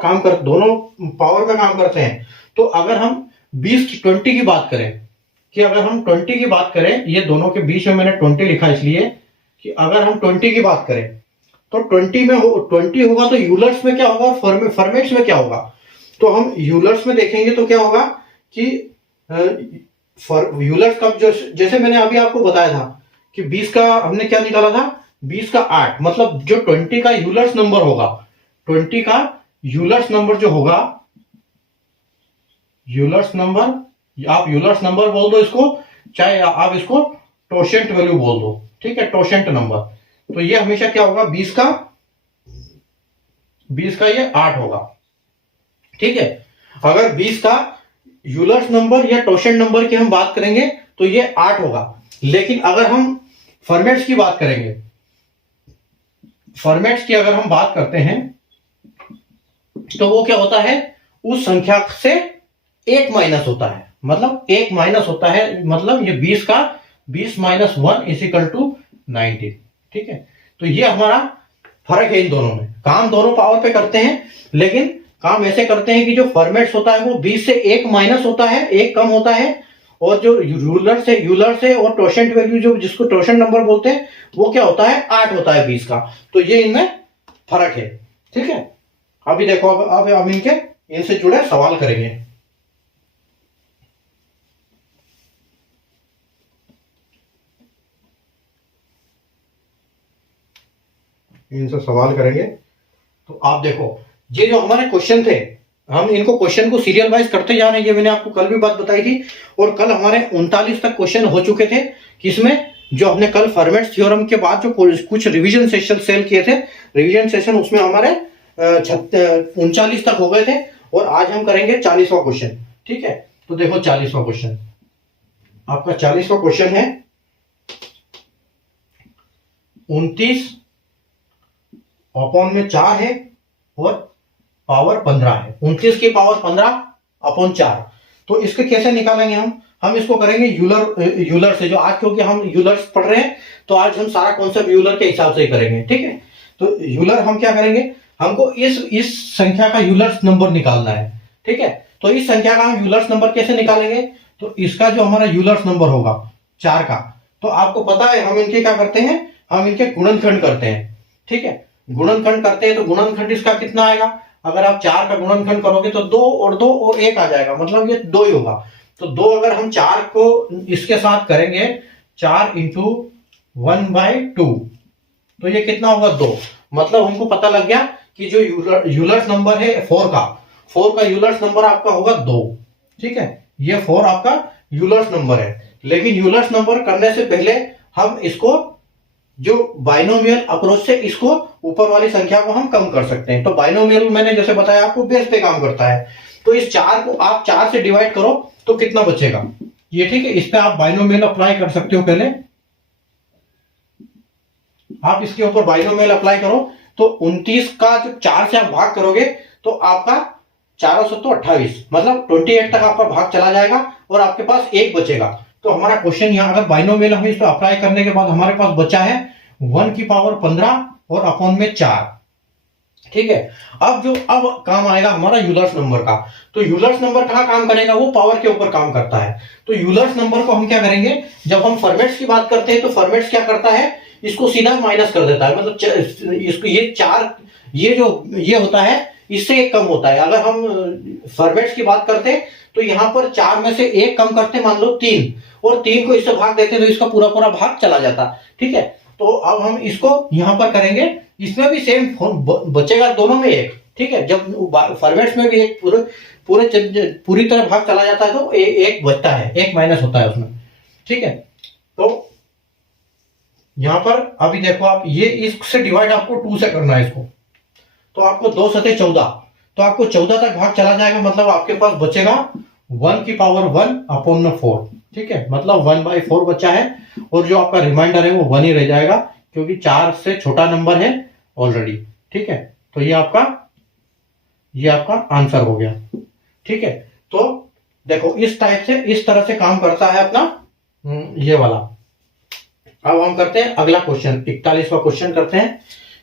पे काम करते हैं, तो अगर हम 20 की बात करें, कि अगर हम 20 की बात करें, ये दोनों के बीच में मैंने 20 लिखा इसलिए कि अगर हम 20 की बात करें तो 20 होगा तो यूलर्स में क्या होगा और फॉर्मेट्स में क्या होगा। तो हम यूलर्स में देखेंगे तो क्या होगा कि यूलर्स का जो, जैसे मैंने अभी आपको बताया था कि 20 का हमने क्या निकाला था, 20 का 8, मतलब जो 20 का यूलर्स नंबर होगा, 20 का यूलर्स नंबर जो होगा, यूलर्स नंबर, आप यूलर्स नंबर बोल दो इसको, चाहे आप इसको टोशेंट वैल्यू बोल दो। ठीक है, टोशेंट नंबर, तो ये हमेशा क्या होगा, 20 का ये 8 होगा। ठीक है, अगर 20 का यूलर्स नंबर या टोशेंट नंबर की हम बात करेंगे तो ये 8 होगा। लेकिन अगर हम फॉर्मेट्स की बात करेंगे, फॉर्मेट्स की अगर हम बात करते हैं तो वो क्या होता है, उस संख्या से एक माइनस होता है, मतलब एक माइनस होता है, मतलब ये 20 का 20 माइनस 1 इज इक्वल टू 19। ठीक है, तो ये हमारा फर्क है इन दोनों में। काम दोनों पावर पे करते हैं, लेकिन काम ऐसे करते हैं कि जो फॉर्मेट्स होता है वो 20 से एक माइनस होता है, एक कम होता है, और जो यूलर से और टोशेंट वैल्यू जो जिसको टोशेंट नंबर बोलते हैं वो क्या होता है, 8 होता है 20 का। तो ये इनमें फर्क है। ठीक है, अभी देखो, अब हम इनसे जुड़े सवाल करेंगे। इनसे सवाल करेंगे तो आप देखो, ये जो हमारे क्वेश्चन थे, हम इनको क्वेश्चन को सीरियल वाइज करते जा रहे हैं। ये मैंने आपको कल भी बात बताई थी, और कल हमारे 39 तक क्वेश्चन हो चुके थे। किसमें, जो हमने कल फॉर्मेट्स थ्योरम के बाद जो कुछ रिवीजन सेशन सेल किए थे, रिवीजन सेशन, उसमें हमारे 39 तक हो गए थे, और आज हम करेंगे 40वां क्वेश्चन। ठीक है, तो देखो 40वां क्वेश्चन, आपका 40वां क्वेश्चन है 29 अपॉन में 4 है और पावर 15 है। 29 की पावर 15 अपॉन 4, तो इसके कैसे निकालेंगे हम इसको करेंगे यूलर से, जो आज क्योंकि हम यूलर्स पढ़ रहे हैं तो आज हम सारा कॉन्सेप्ट यूलर के हिसाब से ही करेंगे। ठीक है, तो यूलर हम क्या करेंगे, हमको इस संख्या का यूलर्स नंबर निकालना है। ठीक है, तो इस संख्या का हम यूलर्स नंबर कैसे निकालेंगे, तो इसका जो हमारा यूलर्स नंबर होगा 4 का, तो आपको पता है हम इनके क्या करते हैं, हम इनके गुणनखंड करते हैं। ठीक है, गुणनखंड करते हैं तो गुणनखंड इसका कितना आएगा, अगर आप 4 का गुणनखंड करोगे तो 2 और 2 और 1 आ जाएगा, मतलब ये 2 ही होगा। तो 2 अगर हम 4 को इसके साथ करेंगे, 4 इंटू 1/2, तो ये कितना होगा, 2। मतलब हमको पता लग गया कि जो यूलर्स नंबर है 4 का यूलर्स नंबर आपका होगा 2। ठीक है, ये 4 आपका यूलर्स नंबर है। लेकिन यूलर्स नंबर करने से पहले हम इसको जो बाइनोमियल अप्रोच से इसको ऊपर वाली संख्या को हम कम कर सकते हैं। तो बाइनोमियल मैंने जैसे बताया आपको बेस पे काम करता है, तो इस 4 को आप 4 से डिवाइड करो तो कितना बचेगा ये। ठीक है, इस पे आप बाइनोमियल अप्लाई कर सकते हो। पहले आप इसके ऊपर बाइनोमियल अप्लाई करो तो 29 का जब 4 से आप भाग करोगे तो आपका 4 28, मतलब 28 तक आपका भाग चला जाएगा और आपके पास 1 बचेगा। तो हमारा क्वेश्चन यहाँ अगर बाइनोमियल हम इसको अप्लाई करने के बाद हमारे पास बचा है 1 की पावर 15 और अपॉन में 4। ठीक है, अब काम आएगा हमारा यूलर्स नंबर का। तो यूलर्स नंबर कहाँ काम करेगा, वो पावर के ऊपर काम करता है। तो यूलर्स नंबर को हम क्या करेंगे, जब हम फॉर्मेट्स की बात करते हैं तो फॉर्मेट्स क्या करता है, इसको सीधा माइनस कर देता है। मतलब इसको ये 4 ये होता है, इससे एक कम होता है। अगर हम फॉर्मेट्स की बात करते हैं तो यहाँ पर 4 में से एक कम करते, मान लो 3, और 3 को इससे भाग देते तो इसका पूरा पूरा भाग चला जाता। ठीक है, तो अब हम इसको यहां पर करेंगे, इसमें भी सेम बचेगा, दोनों में एक। ठीक है, जब फॉर्मेट्स में भी एक पूरी तरह भाग चला जाता है तो एक बचता है, एक माइनस होता है उसमें। ठीक है, तो यहां पर अभी देखो आप, ये इससे डिवाइड आपको 2 से करना है इसको, तो आपको 2 सते 14, तो आपको 14 तक भाग चला जाएगा। मतलब आपके पास बचेगा 1 की पावर 1 अपॉन में 4। ठीक है, मतलब 1/4 बचा है, और जो आपका रिमाइंडर है वो 1 ही रह जाएगा, क्योंकि 4 से छोटा नंबर है ऑलरेडी। ठीक है, तो ये आपका आंसर हो गया। ठीक है, तो देखो इस तरह से काम करता है अपना ये वाला। अब हम करते हैं अगला क्वेश्चन, 41वां क्वेश्चन करते हैं।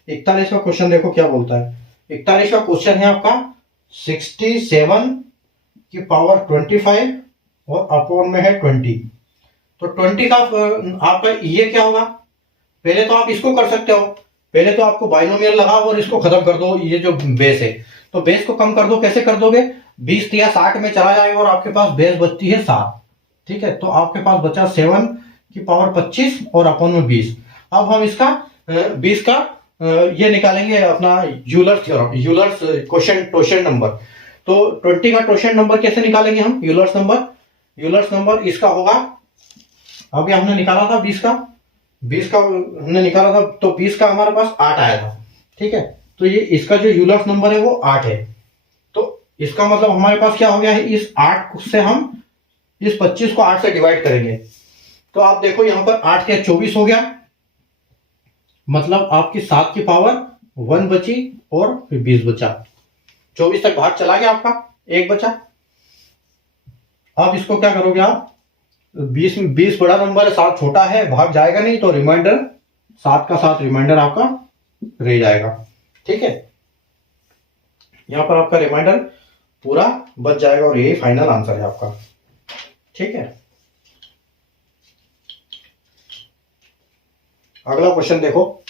41वां क्वेश्चन देखो क्या बोलता है। 41वां क्वेश्चन है आपका 67 की पावर 25 और अपॉन में है 20। तो 20 का आपका ये क्या होगा, पहले तो आप इसको कर सकते हो, पहले तो आपको बाइनोमियल लगाओ और इसको खत्म कर दो। ये जो बेस है, तो बेस को कम कर दो, कैसे कर दोगे, 20 या 60 में चला जाएगा और आपके पास बेस बचती है 7। ठीक है, तो आपके पास बचा 7 की पावर 25 और अपॉन में 20। अब हम इसका 20 का ये निकालेंगे अपना Euler's theorem, Euler's quotient number. तो 20 का क्वोशिएंट नंबर कैसे निकालेंगे हम, यूलर्स नंबर इसका होगा, अभी हमने निकाला था 20 का हमने निकाला था, तो 20 का हमारे पास 8 आया था। ठीक है, तो ये इसका जो यूलर्स नंबर है वो 8 है। तो इसका मतलब हमारे पास क्या हो गया है, इस 8 से हम इस 25 को 8 से डिवाइड करेंगे, तो आप देखो यहां पर 8 के 24 हो गया, मतलब आपकी 7 की पावर 1 बची और फिर 20 बचा। 24 तक भाग चला गया आपका, एक बचा। अब इसको क्या करोगे आप, 20 बड़ा नंबर है, 7 छोटा है, भाग जाएगा नहीं, तो रिमाइंडर 7 का 7 रिमाइंडर आपका रह जाएगा। ठीक है, यहां पर आपका रिमाइंडर पूरा बच जाएगा और यही फाइनल आंसर है आपका। ठीक है, अगला क्वेश्चन देखो,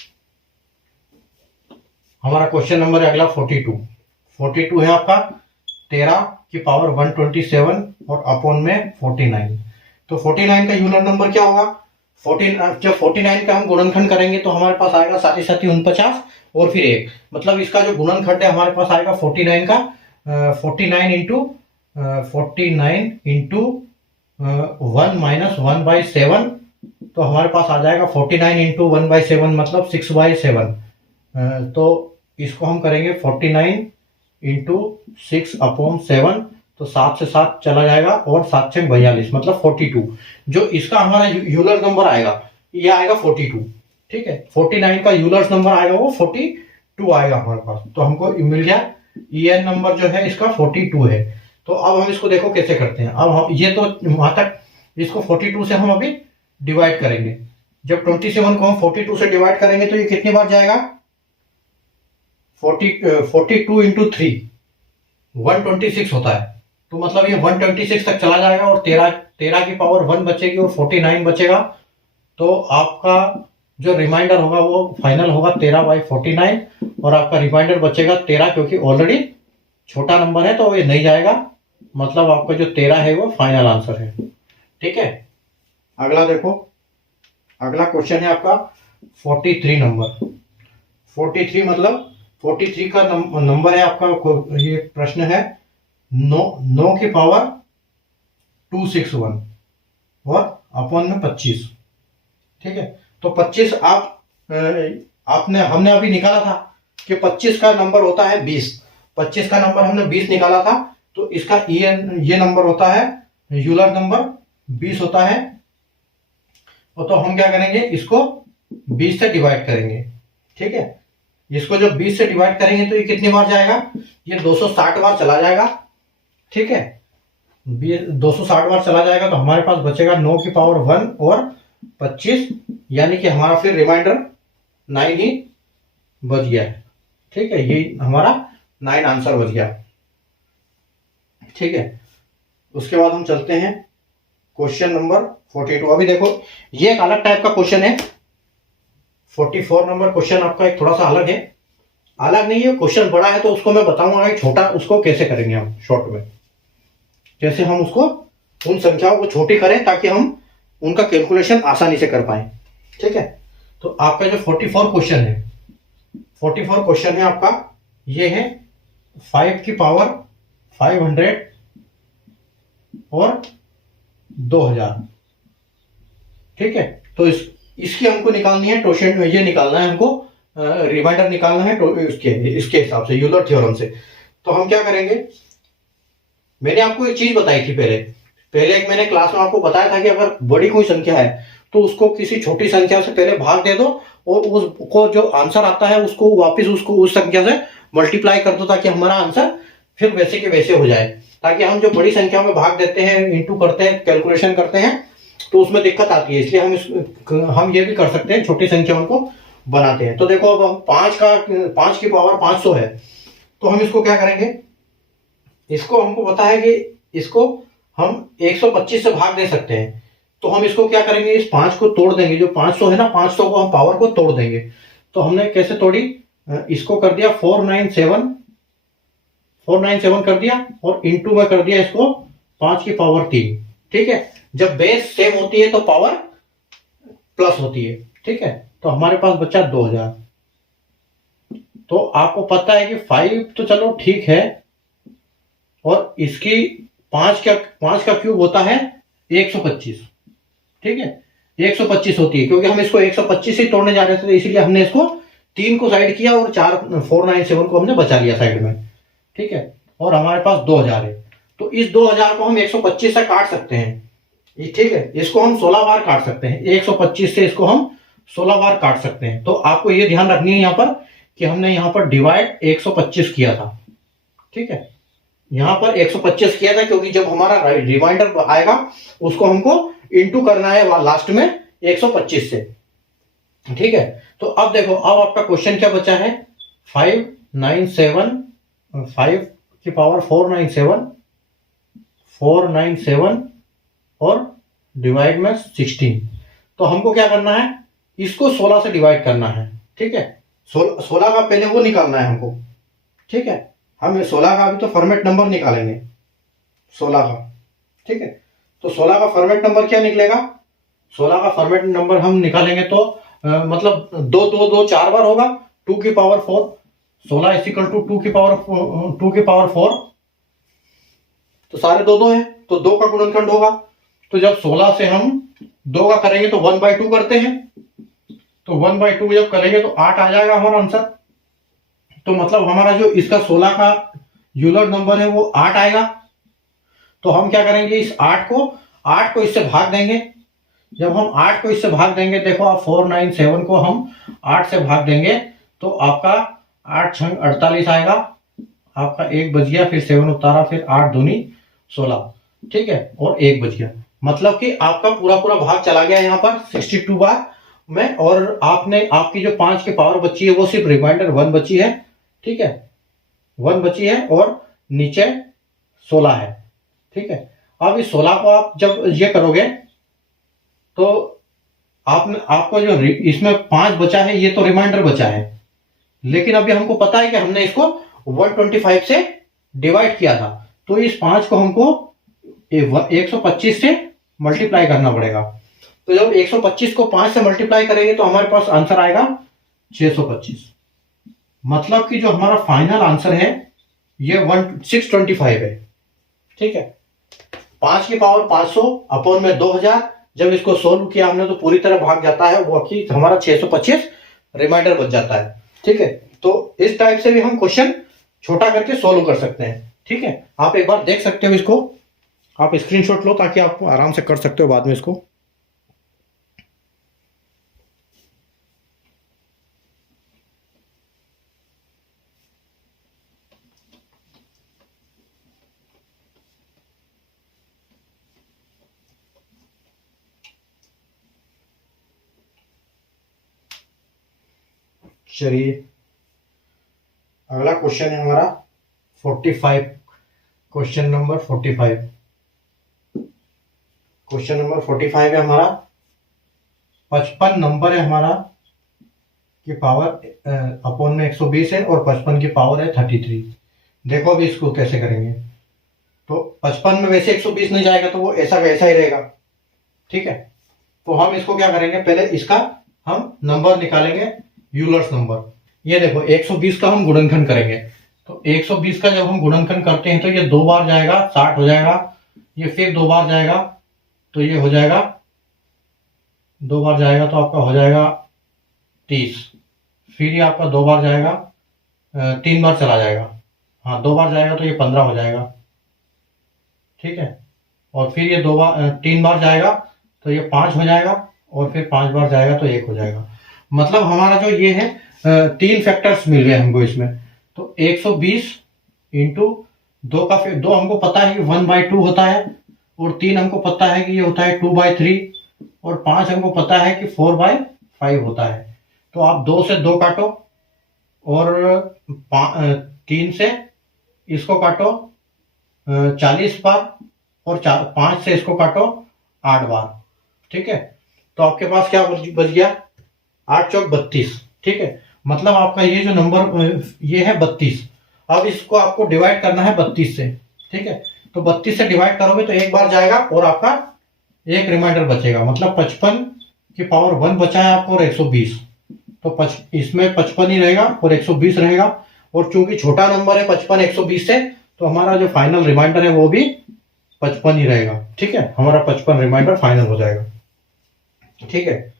हमारा क्वेश्चन नंबर है अगला 42 है आपका 13 की पावर 127 और अपॉन में 49। तो 49 का यूलर नंबर क्या होगा, 49 का हम गुणनखंड करेंगे तो हमारे पास आएगा 7 7 49 और फिर 1, मतलब इसका जो गुणनखंड है हमारे पास आएगा 49 का 49 इंटू 1 माइनस 1/7, तो हमारे पास आ जाएगा 49 इंटू 1/7 मतलब 6/7। तो इसको हम करेंगे 49 इंटू 6 अपॉन 7, तो 7 से 7 चला जाएगा और 7 से 42 मतलब 42। जो इसका हमारा यूलर नंबर आएगा ये आएगा 42। ठीक है, 49 का यूलर्स नंबर आएगा वो 42 आएगा हमारे पास, तो हमको मिल गया EN नंबर जो है इसका 42 है। तो अब हम इसको देखो कैसे करते हैं। अब हम ये तो वहां तक, इसको 42 से हम अभी डिवाइड करेंगे। जब 27 को हम 42 से डिवाइड करेंगे तो ये कितनी बार जाएगा, 42 इंटू 3 126 होता है, तो मतलब ये 126 तक चला जाएगा और 13 की पावर 1 बचेगी और 49 बचेगा। तो आपका जो रिमाइंडर होगा वो फाइनल होगा 13/49 और आपका रिमाइंडर बचेगा 13, क्योंकि ऑलरेडी छोटा नंबर है तो ये नहीं जाएगा, मतलब आपका जो 13 है वो फाइनल आंसर है। ठीक है, अगला देखो, अगला क्वेश्चन है आपका 43 नंबर। 43 मतलब 43 का नंबर है आपका, ये प्रश्न है 9 की पावर 261 और अपॉन में 25। ठीक है, तो 25 हमने अभी निकाला था कि 25 का नंबर होता है 20, 25 का नंबर हमने 20 निकाला था, तो इसका ये नंबर होता है, यूलर नंबर 20 होता है। और तो हम क्या करेंगे, इसको 20 से डिवाइड करेंगे। ठीक है, इसको जब 20 से डिवाइड करेंगे तो ये कितनी बार जाएगा, ये 260 बार चला जाएगा। ठीक है, 260 बार चला जाएगा तो हमारे पास बचेगा 9 की पावर 1 और 25, यानी कि हमारा फिर रिमाइंडर 9 ही बच गया है। ठीक है, ये हमारा 9 आंसर बच गया। ठीक है, उसके बाद हम चलते हैं क्वेश्चन नंबर 42। अभी देखो ये एक अलग टाइप का क्वेश्चन है। 44 नंबर क्वेश्चन आपका एक थोड़ा सा अलग है। अलग नहीं है, क्वेश्चन बड़ा है तो उसको मैं बताऊंगा कि छोटा उसको कैसे करेंगे हम शॉर्ट में। जैसे हम उसको उन संख्याओं को छोटी करें ताकि हम उनका कैलकुलेशन आसानी से कर पाए। ठीक है, तो आपका जो 44 क्वेश्चन है, 44 क्वेश्चन है आपका, ये है 5 की पावर 500 और 2000। ठीक है, तो इसकी हमको निकालनी है टोशन, ये निकालना है हमको, रिमाइंडर निकालना है इसके हिसाब से, यूलर थ्योरम से। तो हम क्या करेंगे, मैंने आपको एक चीज बताई थी पहले पहले एक मैंने क्लास में आपको बताया था कि अगर बड़ी कोई संख्या है तो उसको किसी छोटी संख्या से पहले भाग दे दो और उसको जो आंसर आता है उसको वापस उसको उस संख्या से मल्टीप्लाई कर दो ताकि हमारा आंसर फिर वैसे के वैसे हो जाए। ताकि हम जो बड़ी संख्या में भाग देते हैं, इंटू करते हैं, कैलकुलेशन करते हैं तो उसमें दिक्कत आती है। इसलिए हम ये भी कर सकते हैं, छोटी संख्याओं को बनाते हैं। तो देखो अब हम 5 की पावर 500 है, तो हम इसको क्या करेंगे, इसको हमको पता है कि इसको हम 125 से भाग दे सकते हैं। तो हम इसको क्या करेंगे, इस 5 को तोड़ देंगे, जो 500 है ना, 500 को हम पावर को तोड़ देंगे। तो हमने कैसे तोड़ी, इसको कर दिया 497 कर दिया और इंटू में कर दिया इसको 5 की पावर 3। ठीक है, जब बेस सेम होती है तो पावर प्लस होती है। ठीक है, तो हमारे पास बचा 2000। तो आपको पता है कि 5 तो चलो ठीक है, और इसकी 5 का क्यूब होता है 125। ठीक है, 125 होती है, क्योंकि हम इसको 125 ही तोड़ने जा रहे थे, इसीलिए हमने इसको 3 को साइड किया और 497 को हमने बचा लिया साइड में। ठीक है, और हमारे पास 2000 है, तो इस 2000 को हम 125 से काट सकते हैं। ठीक है, इसको हम 16 बार काट सकते हैं, 125 से इसको हम 16 बार काट सकते हैं। तो आपको ये ध्यान रखनी है यहाँ पर कि हमने यहाँ पर डिवाइड 125 किया था। ठीक है, यहां पर 125 किया था क्योंकि जब हमारा रिमाइंडर आएगा उसको हमको इंटू करना है लास्ट में 125 से। ठीक है, तो अब देखो, अब आपका क्वेश्चन क्या बचा है, 597, 5 की पावर 497 और डिवाइड में 16। तो हमको क्या करना है, इसको 16 से डिवाइड करना है। ठीक है, 16 का पहले वो निकालना है हमको। ठीक है, हम 16 का अभी तो फॉर्मेट नंबर निकालेंगे 16 का। ठीक है, तो 16 का फॉर्मेट नंबर क्या निकलेगा, 16 का फॉर्मेट नंबर हम निकालेंगे तो मतलब 2 4 बार होगा, 2 की पावर 4, 16 इज इक्वल टू 2 की पावर 4, तो सारे 2 है तो 2 का गुणनखंड होगा। तो जब 16 से हम 2 का करेंगे तो 1/2 करते हैं, तो 1/2 जब करेंगे तो 8 आ जाएगा हमारा आंसर। तो मतलब हमारा जो इसका 16 का यूलर नंबर है वो 8 आएगा। तो हम क्या करेंगे, इस 8 को इससे भाग देंगे। जब हम 8 को इससे भाग देंगे, देखो आप 497 को हम 8 से भाग देंगे तो आपका 8 छंग 48 आएगा। आपका 1 बच गया, फिर 7 उतारा, फिर 8 दूनी 16। ठीक है, और 1 बच गया, मतलब कि आपका पूरा पूरा भाग चला गया यहाँ पर 62 बार में। और आपने आपकी जो 5 की पावर बची है वो सिर्फ रिमाइंडर 1 बची है। ठीक है, 1 बची है और नीचे 16 है। ठीक है, अब इस 16 को आप जब ये करोगे तो आपको जो इसमें 5 बचा है ये तो रिमाइंडर बचा है, लेकिन अभी हमको पता है कि हमने इसको 125 से डिवाइड किया था, तो इस 5 को हमको 125 से मल्टीप्लाई करना पड़ेगा। तो जब 125 को 5 से मल्टीप्लाई करेंगे तो हमारे पास आंसर आएगा 625। मतलब कि जो हमारा फाइनल आंसर है ये 625 है। ठीक है, 5 की पावर 500 अपॉन में 2000, जब इसको सोल्व किया हमने तो पूरी तरह भाग जाता है वो कि हमारा 625 रिमाइंडर बच जाता है। ठीक है, तो इस टाइप से भी हम क्वेश्चन छोटा करके सोल्व कर सकते हैं। ठीक है, आप एक बार देख सकते हो इसको, आप स्क्रीनशॉट लो ताकि आप आराम से कर सकते हो बाद में इसको। चलिए अगला क्वेश्चन है हमारा 45। Question number 45। क्वेश्चन नंबर 45 है हमारा 55 नंबर है हमारा की पावर अपॉन में 120 है और 55 की पावर है 33। देखो अभी इसको कैसे करेंगे। तो 55 में वैसे 120 नहीं जाएगा तो वो ऐसा का ऐसा ही रहेगा, ठीक है। तो हम इसको क्या करेंगे, पहले इसका हम नंबर निकालेंगे, यूलर्स नंबर। ये देखो 120 का हम गुणनखंड करेंगे, तो 120 का जब हम गुणनखंड करते हैं तो ये 2 बार जाएगा 60 हो जाएगा, ये फिर 2 बार जाएगा तो ये हो जाएगा 2 बार जाएगा तो आपका हो जाएगा 30, फिर ये आपका 2 बार जाएगा 3 बार चला जाएगा, हाँ 2 बार जाएगा तो ये 15 हो जाएगा, ठीक है। और फिर ये 3 बार जाएगा तो ये 5 हो जाएगा और फिर 5 बार जाएगा तो 1 हो जाएगा। मतलब हमारा जो ये है 3 फैक्टर्स मिल गए हमको इसमें। तो 120 इंटू 2 का, फिर 2 हमको पता है कि 1/2 होता है, और 3 हमको पता है कि ये होता है 2/3, और 5 हमको पता है कि 4/5 होता है। तो आप 2 से 2 काटो और 3 से इसको काटो 40 बार, और 5 से इसको काटो 8 बार, ठीक है। तो आपके पास क्या बच गया, 8 चौक 32, ठीक है। मतलब आपका ये जो नंबर ये है 32। अब इसको आपको डिवाइड करना है 32 से, ठीक है। तो 32 से डिवाइड करोगे तो 1 बार जाएगा और आपका एक रिमाइंडर बचेगा, मतलब 55 की पावर 1 बचा है आपको और 120। तो इसमें 55 ही रहेगा और 120 रहेगा, और चूंकि छोटा नंबर है 55 120 से, तो हमारा जो फाइनल रिमाइंडर है वो भी 55 ही रहेगा, ठीक है। हमारा 55 रिमाइंडर फाइनल हो जाएगा, ठीक है।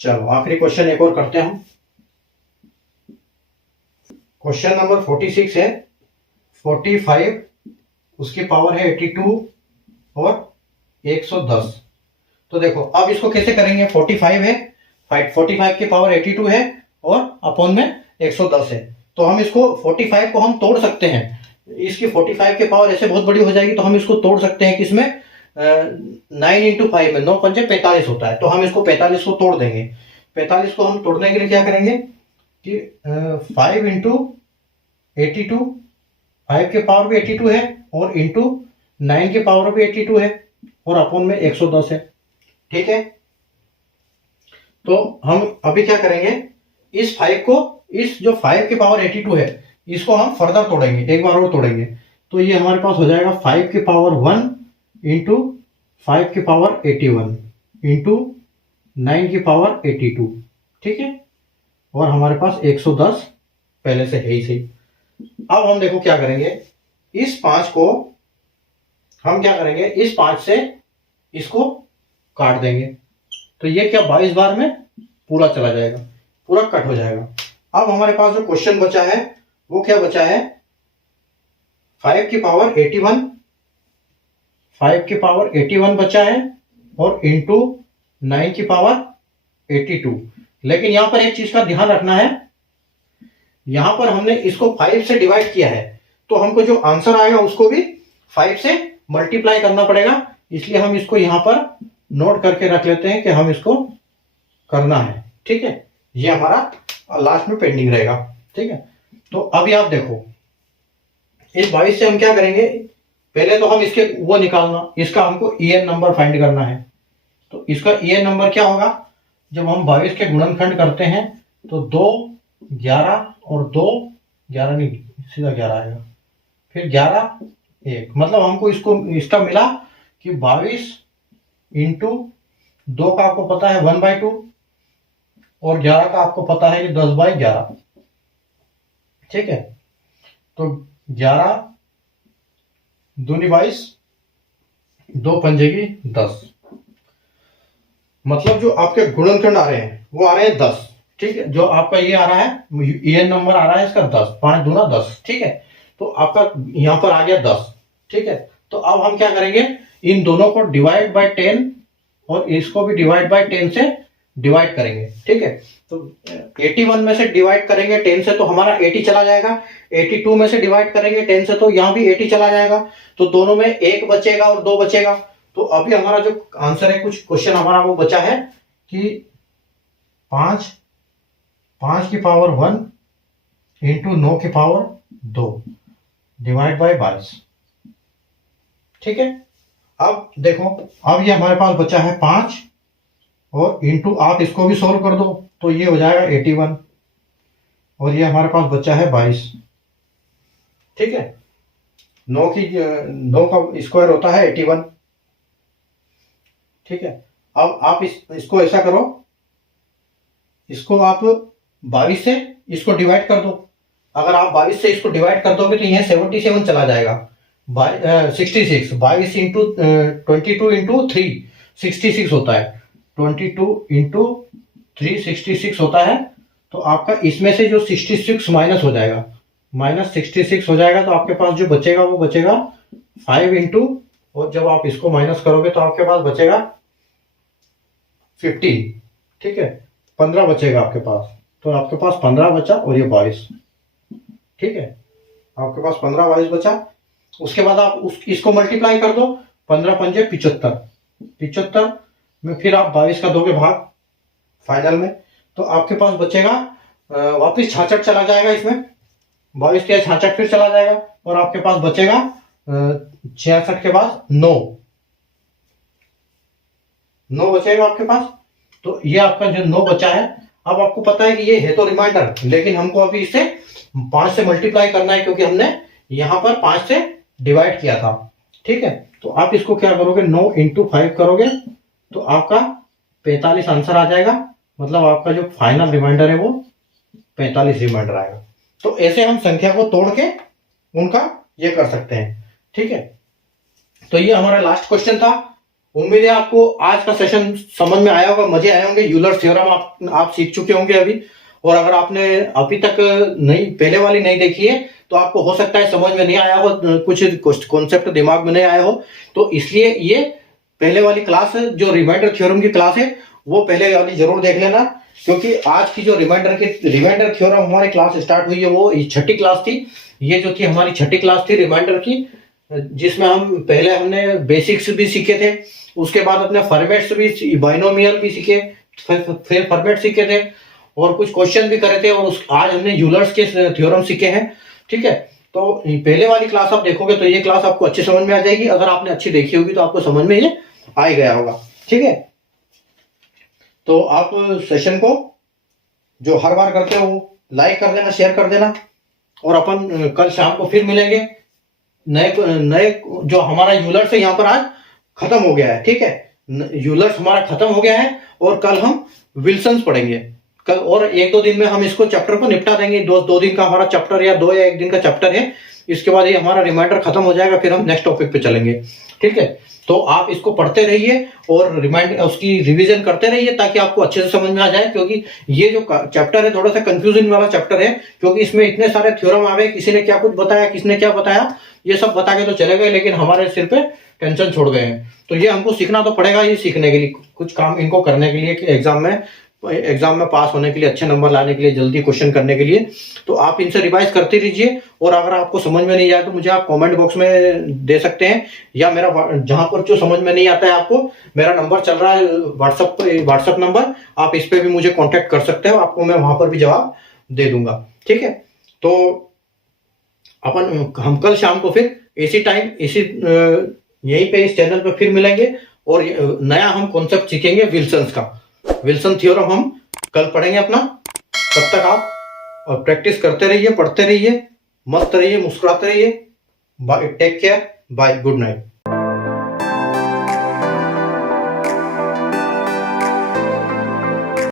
चलो आखिरी क्वेश्चन एक और करते हैं हम। क्वेश्चन नंबर 46 है 45, उसकी पावर है 82 और 110। तो देखो अब इसको कैसे करेंगे, 45 है, 45 की पावर 82 है और अपॉन में 110 है। तो हम इसको 45 को हम तोड़ सकते हैं, इसकी 45 की पावर ऐसे बहुत बड़ी हो जाएगी तो हम इसको तोड़ सकते हैं किसमें, 9 इंटू 5 में, 9 पंजे 45 होता है। तो हम इसको 45 को तोड़ देंगे। 45 को हम तोड़ने के लिए क्या करेंगे कि 5 इंटू 82, 5 की पावर भी 82 है और इंटू 9 की पावर भी 82 है और अपॉन में 110 है, ठीक है। तो हम अभी क्या करेंगे, इस 5 को, इस जो 5 की पावर 82 है इसको हम फर्दर तोड़ेंगे, एक बार और तोड़ेंगे। तो ये हमारे पास हो जाएगा 5 की पावर 1 इंटू 5 की पावर 81 इंटू 9 की पावर 82, ठीक है। और हमारे पास 110 पहले से है ही सही। अब हम देखो क्या करेंगे, इस 5 को हम क्या करेंगे, इस 5 से इसको काट देंगे, तो ये क्या 22 बार में पूरा चला जाएगा, पूरा कट हो जाएगा। अब हमारे पास जो क्वेश्चन बचा है वो क्या बचा है, 5 की पावर 81, 5 की पावर 81 बचा है और इंटू 9 की पावर 82। लेकिन यहां पर एक चीज का ध्यान रखना है, यहां पर हमने इसको 5 से डिवाइड किया है, तो हमको जो आंसर आएगा उसको भी 5 से मल्टीप्लाई करना पड़ेगा। इसलिए हम इसको यहां पर नोट करके रख लेते हैं कि हम इसको करना है, ठीक है। ये हमारा लास्ट में पेंडिंग रहेगा, ठीक है। तो अभी आप देखो इस 22 से हम क्या करेंगे, पहले तो हम इसके वो निकालना, इसका हमको ईएन नंबर फाइंड करना है। तो इसका ईएन नंबर क्या होगा, जब हम 22 के गुणनखंड करते हैं तो 2 11 और 2 11 नहीं, सीधा 11 आएगा, फिर 11 1, मतलब हमको इसका मिला कि 22 इंटू 2 का आपको पता है 1/2 और 11 का आपको पता है कि 10/11, ठीक है। तो 11 दूनी 22, 2 पंजे की 10, मतलब जो आपके गुणनखंड आ रहे हैं वो आ रहे हैं 10, ठीक है। जो आपका ये आ रहा है ईएन नंबर आ रहा है इसका 10, 5 दूना 10, ठीक है। तो आपका यहां पर आ गया 10, ठीक है। तो अब हम क्या करेंगे, इन दोनों को डिवाइड बाय 10 और इसको भी डिवाइड बाय 10 से डिवाइड करेंगे, ठीक है। तो 81 में से डिवाइड करेंगे 10 से तो हमारा 80 चला जाएगा, 82 में से डिवाइड करेंगे 10 से तो यहां भी 80 चला जाएगा, तो दोनों में 1 बचेगा और 2 बचेगा। तो अभी हमारा जो आंसर है, कुछ क्वेश्चन हमारा वो बचा है कि 5 5 की पावर 1 इंटू 9 की पावर 2 डिवाइड बाय 22। ठीक है, अब देखो, अब ये हमारे पास बचा है 5 और इंटू आप इसको भी सोल्व कर दो तो ये हो जाएगा 81 और ये हमारे पास बचा है 22। ठीक है, 9 का स्क्वायर होता है 81। ठीक है, अब आप इसको ऐसा करो, इसको आप 22 से इसको डिवाइड कर दो। अगर आप 22 से इसको डिवाइड कर दोगे तो यह 77 चला जाएगा। 66 22 इंटू 22 इंटू 3 66 होता है। 22 इंटू 3 66 होता है। तो आपका इसमें से जो 66 माइनस हो जाएगा, माइनस 66 हो जाएगा, तो आपके पास जो बचेगा वो बचेगा 5 इंटू, और जब आप इसको माइनस करोगे तो आपके पास बचेगा 15। ठीक है, 15 बचेगा आपके पास। तो आपके पास 15 बचा और ये 22। ठीक है, आपके पास 15 22 बचा। उसके बाद आप इसको मल्टीप्लाई कर दो, 15 पंजे 75, 75 में फिर आप 22 का दोगे भाग फाइनल में, तो आपके पास बचेगा वापिस 66 चला जाएगा इसमें, 22 के 66 फिर चला जाएगा और आपके पास बचेगा 66 के बाद 9 बचेगा आपके पास। तो ये आपका जो 9 बचा है, अब आपको पता है कि ये है तो रिमाइंडर, लेकिन हमको अभी इसे 5 से मल्टीप्लाई करना है क्योंकि हमने यहां पर 5 से डिवाइड किया था। ठीक है, तो आप इसको क्या करोगे, 9 इंटू 5 करोगे तो आपका 45 आंसर आ जाएगा। मतलब आपका जो फाइनल रिमाइंडर है वो 45 रिमाइंडर आएगा। तो ऐसे हम संख्या को तोड़ के उनका ये कर सकते हैं। ठीक है, तो ये हमारा लास्ट क्वेश्चन था। उम्मीद है आपको आज का सेशन समझ में आया होगा, मजे आए होंगे। यूलर थ्योरम आप सीख चुके होंगे अभी, और अगर आपने अभी तक नहीं पहले वाली नहीं देखी है तो आपको हो सकता है समझ में नहीं आया हो, कुछ कॉन्सेप्ट दिमाग में नहीं आया हो, तो इसलिए ये पहले वाली क्लास जो रिमाइंडर थ्योरम की क्लास है वो पहले वाली जरूर देख लेना, क्योंकि आज की जो रिमाइंडर थ्योरम हमारी क्लास स्टार्ट हुई है वो छठी क्लास थी। ये जो थी हमारी छठी क्लास थी रिमाइंडर की, जिसमें हमने बेसिक्स भी सीखे थे, उसके बाद अपने फॉर्मेट्स भी, बाइनोमियल भी सीखे, फिर फॉर्मेट सीखे थे और कुछ क्वेश्चन भी करे थे, और आज हमने यूलर्स के थ्योरम सीखे हैं। ठीक है, तो पहले वाली क्लास आप देखोगे तो ये क्लास आपको अच्छी समझ में आ जाएगी। अगर आपने अच्छी देखी होगी तो आपको समझ में ये आ ही गया होगा। ठीक है, तो आप सेशन को जो हर बार करते हो लाइक कर देना, शेयर कर देना, और अपन कल शाम को फिर मिलेंगे। नए जो हमारा यूलर्स है यहाँ पर आज खत्म हो गया है। ठीक है, यूलर्स हमारा खत्म हो गया है और कल हम विल्सन्स पढ़ेंगे कल, और 1-2 दिन में हम इसको चैप्टर को निपटा देंगे। 2 दिन का हमारा चैप्टर या 2 या 1 दिन का चैप्टर है। इसके बाद ये हमारा रिमाइंडर खत्म हो जाएगा, फिर हम नेक्स्ट टॉपिक पे चलेंगे। ठीक है, तो आप इसको पढ़ते रहिए और उसकी रिवीजन करते रहिए ताकि आपको अच्छे से समझ में आ जाए, क्योंकि ये जो चैप्टर है थोड़ा सा कंफ्यूजन वाला चैप्टर है, क्योंकि इसमें इतने सारे थ्योरम आ गए, किसी ने क्या कुछ बताया, किसने क्या बताया, ये सब बता के तो चले गए, लेकिन हमारे सिर पे टेंशन छोड़ गए हैं। तो ये हमको सीखना तो पड़ेगा, ये सीखने के लिए कुछ काम इनको करने के लिए कि एग्जाम में पास होने के लिए, अच्छे नंबर लाने के लिए, जल्दी क्वेश्चन करने के लिए। तो आप इनसे रिवाइज करते रहिए, और अगर आपको समझ में नहीं आया तो मुझे आप कमेंट बॉक्स में दे सकते हैं, या मेरा जहां पर जो समझ में नहीं आता है आपको, मेरा नंबर चल रहा है व्हाट्सएप नंबर, आप इस पे भी मुझे कांटेक्ट कर सकते हो, आपको मैं वहां पर भी जवाब दे दूंगा। ठीक है, तो हम कल शाम को फिर इसी टाइम यहीं पे इस चैनल पे फिर मिलेंगे, और नया हम कॉन्सेप्ट सीखेंगे विल्सन्स का। विल्सन थ्योरम हम कल पढ़ेंगे अपना। तब तक आप प्रैक्टिस करते रहिए, पढ़ते रहिए, मस्त रहिए, मुस्कुराते रहिए। Take care, bye, good night.